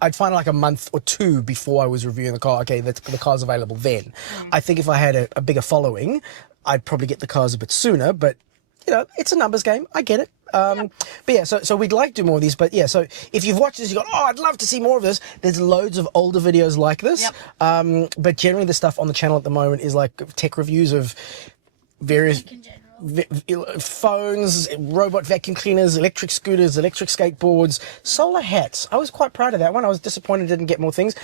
I'd find like a month or 2 before I was reviewing the car. Okay, the car's available then. I think if I had a bigger following, I'd probably get the cars a bit sooner, but you know, it's a numbers game. I get it. But yeah, so we'd like to do more of these, but yeah, so if you've watched this, you go, oh, I'd love to see more of this. There's loads of older videos like this. But generally the stuff on the channel at the moment is like tech reviews of various In general. phones, robot vacuum cleaners, electric scooters, electric skateboards, solar hats. I was quite proud of that one. I was disappointed I didn't get more things.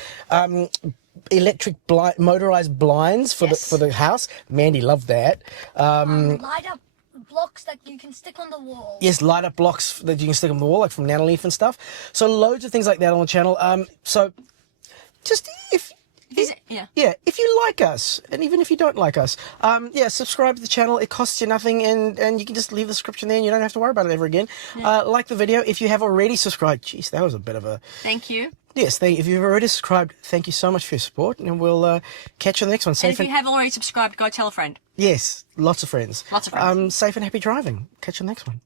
Electric motorized blinds for the house. Mandy loved that. Light up blocks that you can stick on the wall. Yes, light up blocks that you can stick on the wall, like from Nanoleaf and stuff. So loads of things like that on the channel. So just if you like us, and even if you don't like us, subscribe to the channel. It costs you nothing, and you can just leave the description there, and you don't have to worry about it ever again. Like the video. If you have already subscribed, jeez, that was a bit of a... Thank you. Yes, if you've already subscribed, thank you so much for your support, and we'll catch you on the next one. And if you have already subscribed, go tell a friend. Yes, lots of friends. Lots of friends. Safe and happy driving. Catch you on the next one.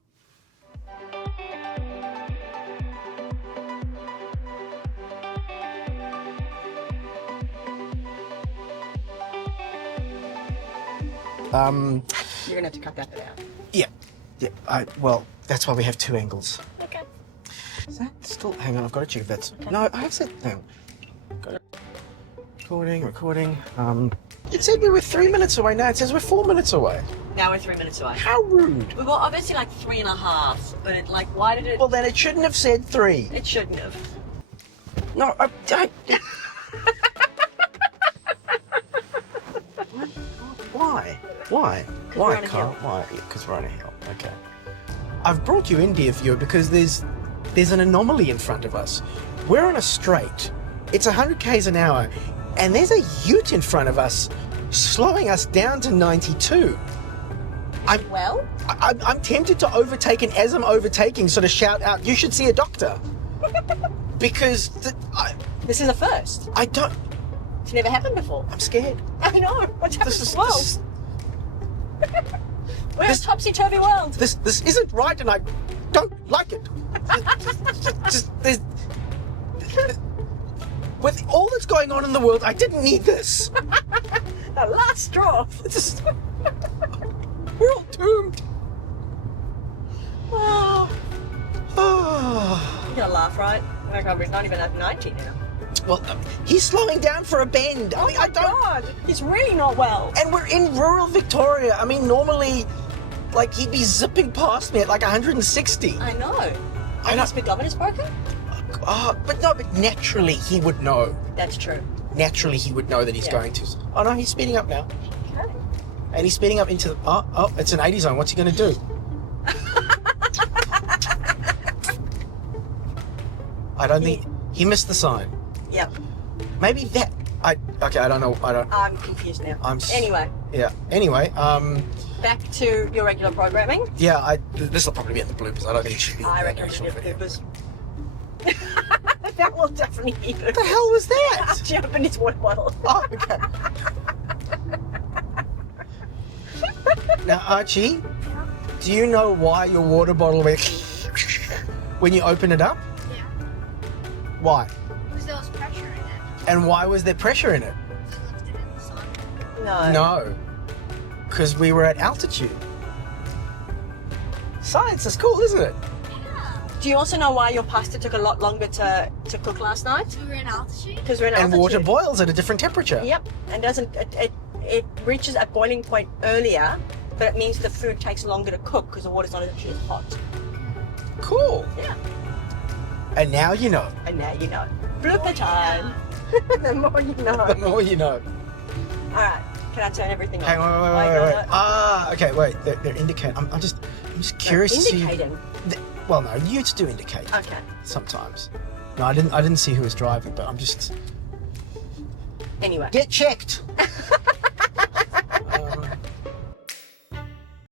You're going to have to cut that bit out. Yeah. Well, that's why we have 2 angles. Okay. Is that still... Hang on, I've got to check if that's... No, I have said... No. Got it. Recording. It said we were 3 minutes away. Now it says we're 4 minutes away. Now we're 3 minutes away. How rude. We were obviously like 3.5, but why did it... Well, then it shouldn't have said 3. It shouldn't have. No, Why? Why, we're on a Carl? hill. Why? Because we're on a hill. Okay. I've brought you in, dear viewer, because there's an anomaly in front of us. We're on a straight. It's 100 k's an hour, and there's a ute in front of us, slowing us down to 92. I'm tempted to overtake, and as I'm overtaking, sort of shout out, "You should see a doctor," because This is a first. I don't. It's never happened before. I'm scared. I know. What's happened to the world? This, We're a topsy-turvy world. this isn't right, and I don't like it. There's, with all that's going on in the world, I didn't need this. The last straw. We're all doomed. You're gonna laugh, right? Oh God, we're not even at 90 now. Well, he's slowing down for a bend. I mean, I don't. God, he's really not well. And we're in rural Victoria. I mean, normally, like, he'd be zipping past me at like 160. I know. I And know. his speedometer's broken? But naturally he would know. That's true. Naturally he would know that he's going to. Oh no, he's speeding up now. Okay. And he's speeding up into the... Oh, it's an 80 zone. What's he going to do? I don't think... He missed the sign. Yep. Maybe that... Okay, I don't know. I'm confused now. Anyway, Yeah. Anyway, back to your regular programming. yeah, this will probably be in the bloopers. I don't think it should be. I in the reckon actual it's the video. bloopers. That will definitely be What the hell was that? After you open his water bottle. Oh, okay. Now, Archie, do you know why your water bottle went when you open it up? Yeah. Why? Because there was pressure in it. And why was there pressure in it? Because it lifted in the sun. No. No. Because we were at altitude. Science is cool, isn't it? Yeah. Do you also know why your pasta took a lot longer to cook last night? We were in altitude. Because we're in And altitude. water boils at a different temperature. Yep, and it reaches a boiling point earlier, but it means the food takes longer to cook because the water's not actually as hot. Cool. Yeah. And now you know. And now you know. Blooper time. The more you know. The more you know. All right. Can I turn everything on? Hang on, wait. Ah, okay, wait. They're indicating. I'm just curious to see. Indicating. Well, no, you do indicate Okay. sometimes. No, I didn't see who was driving, but I'm just Anyway. get checked.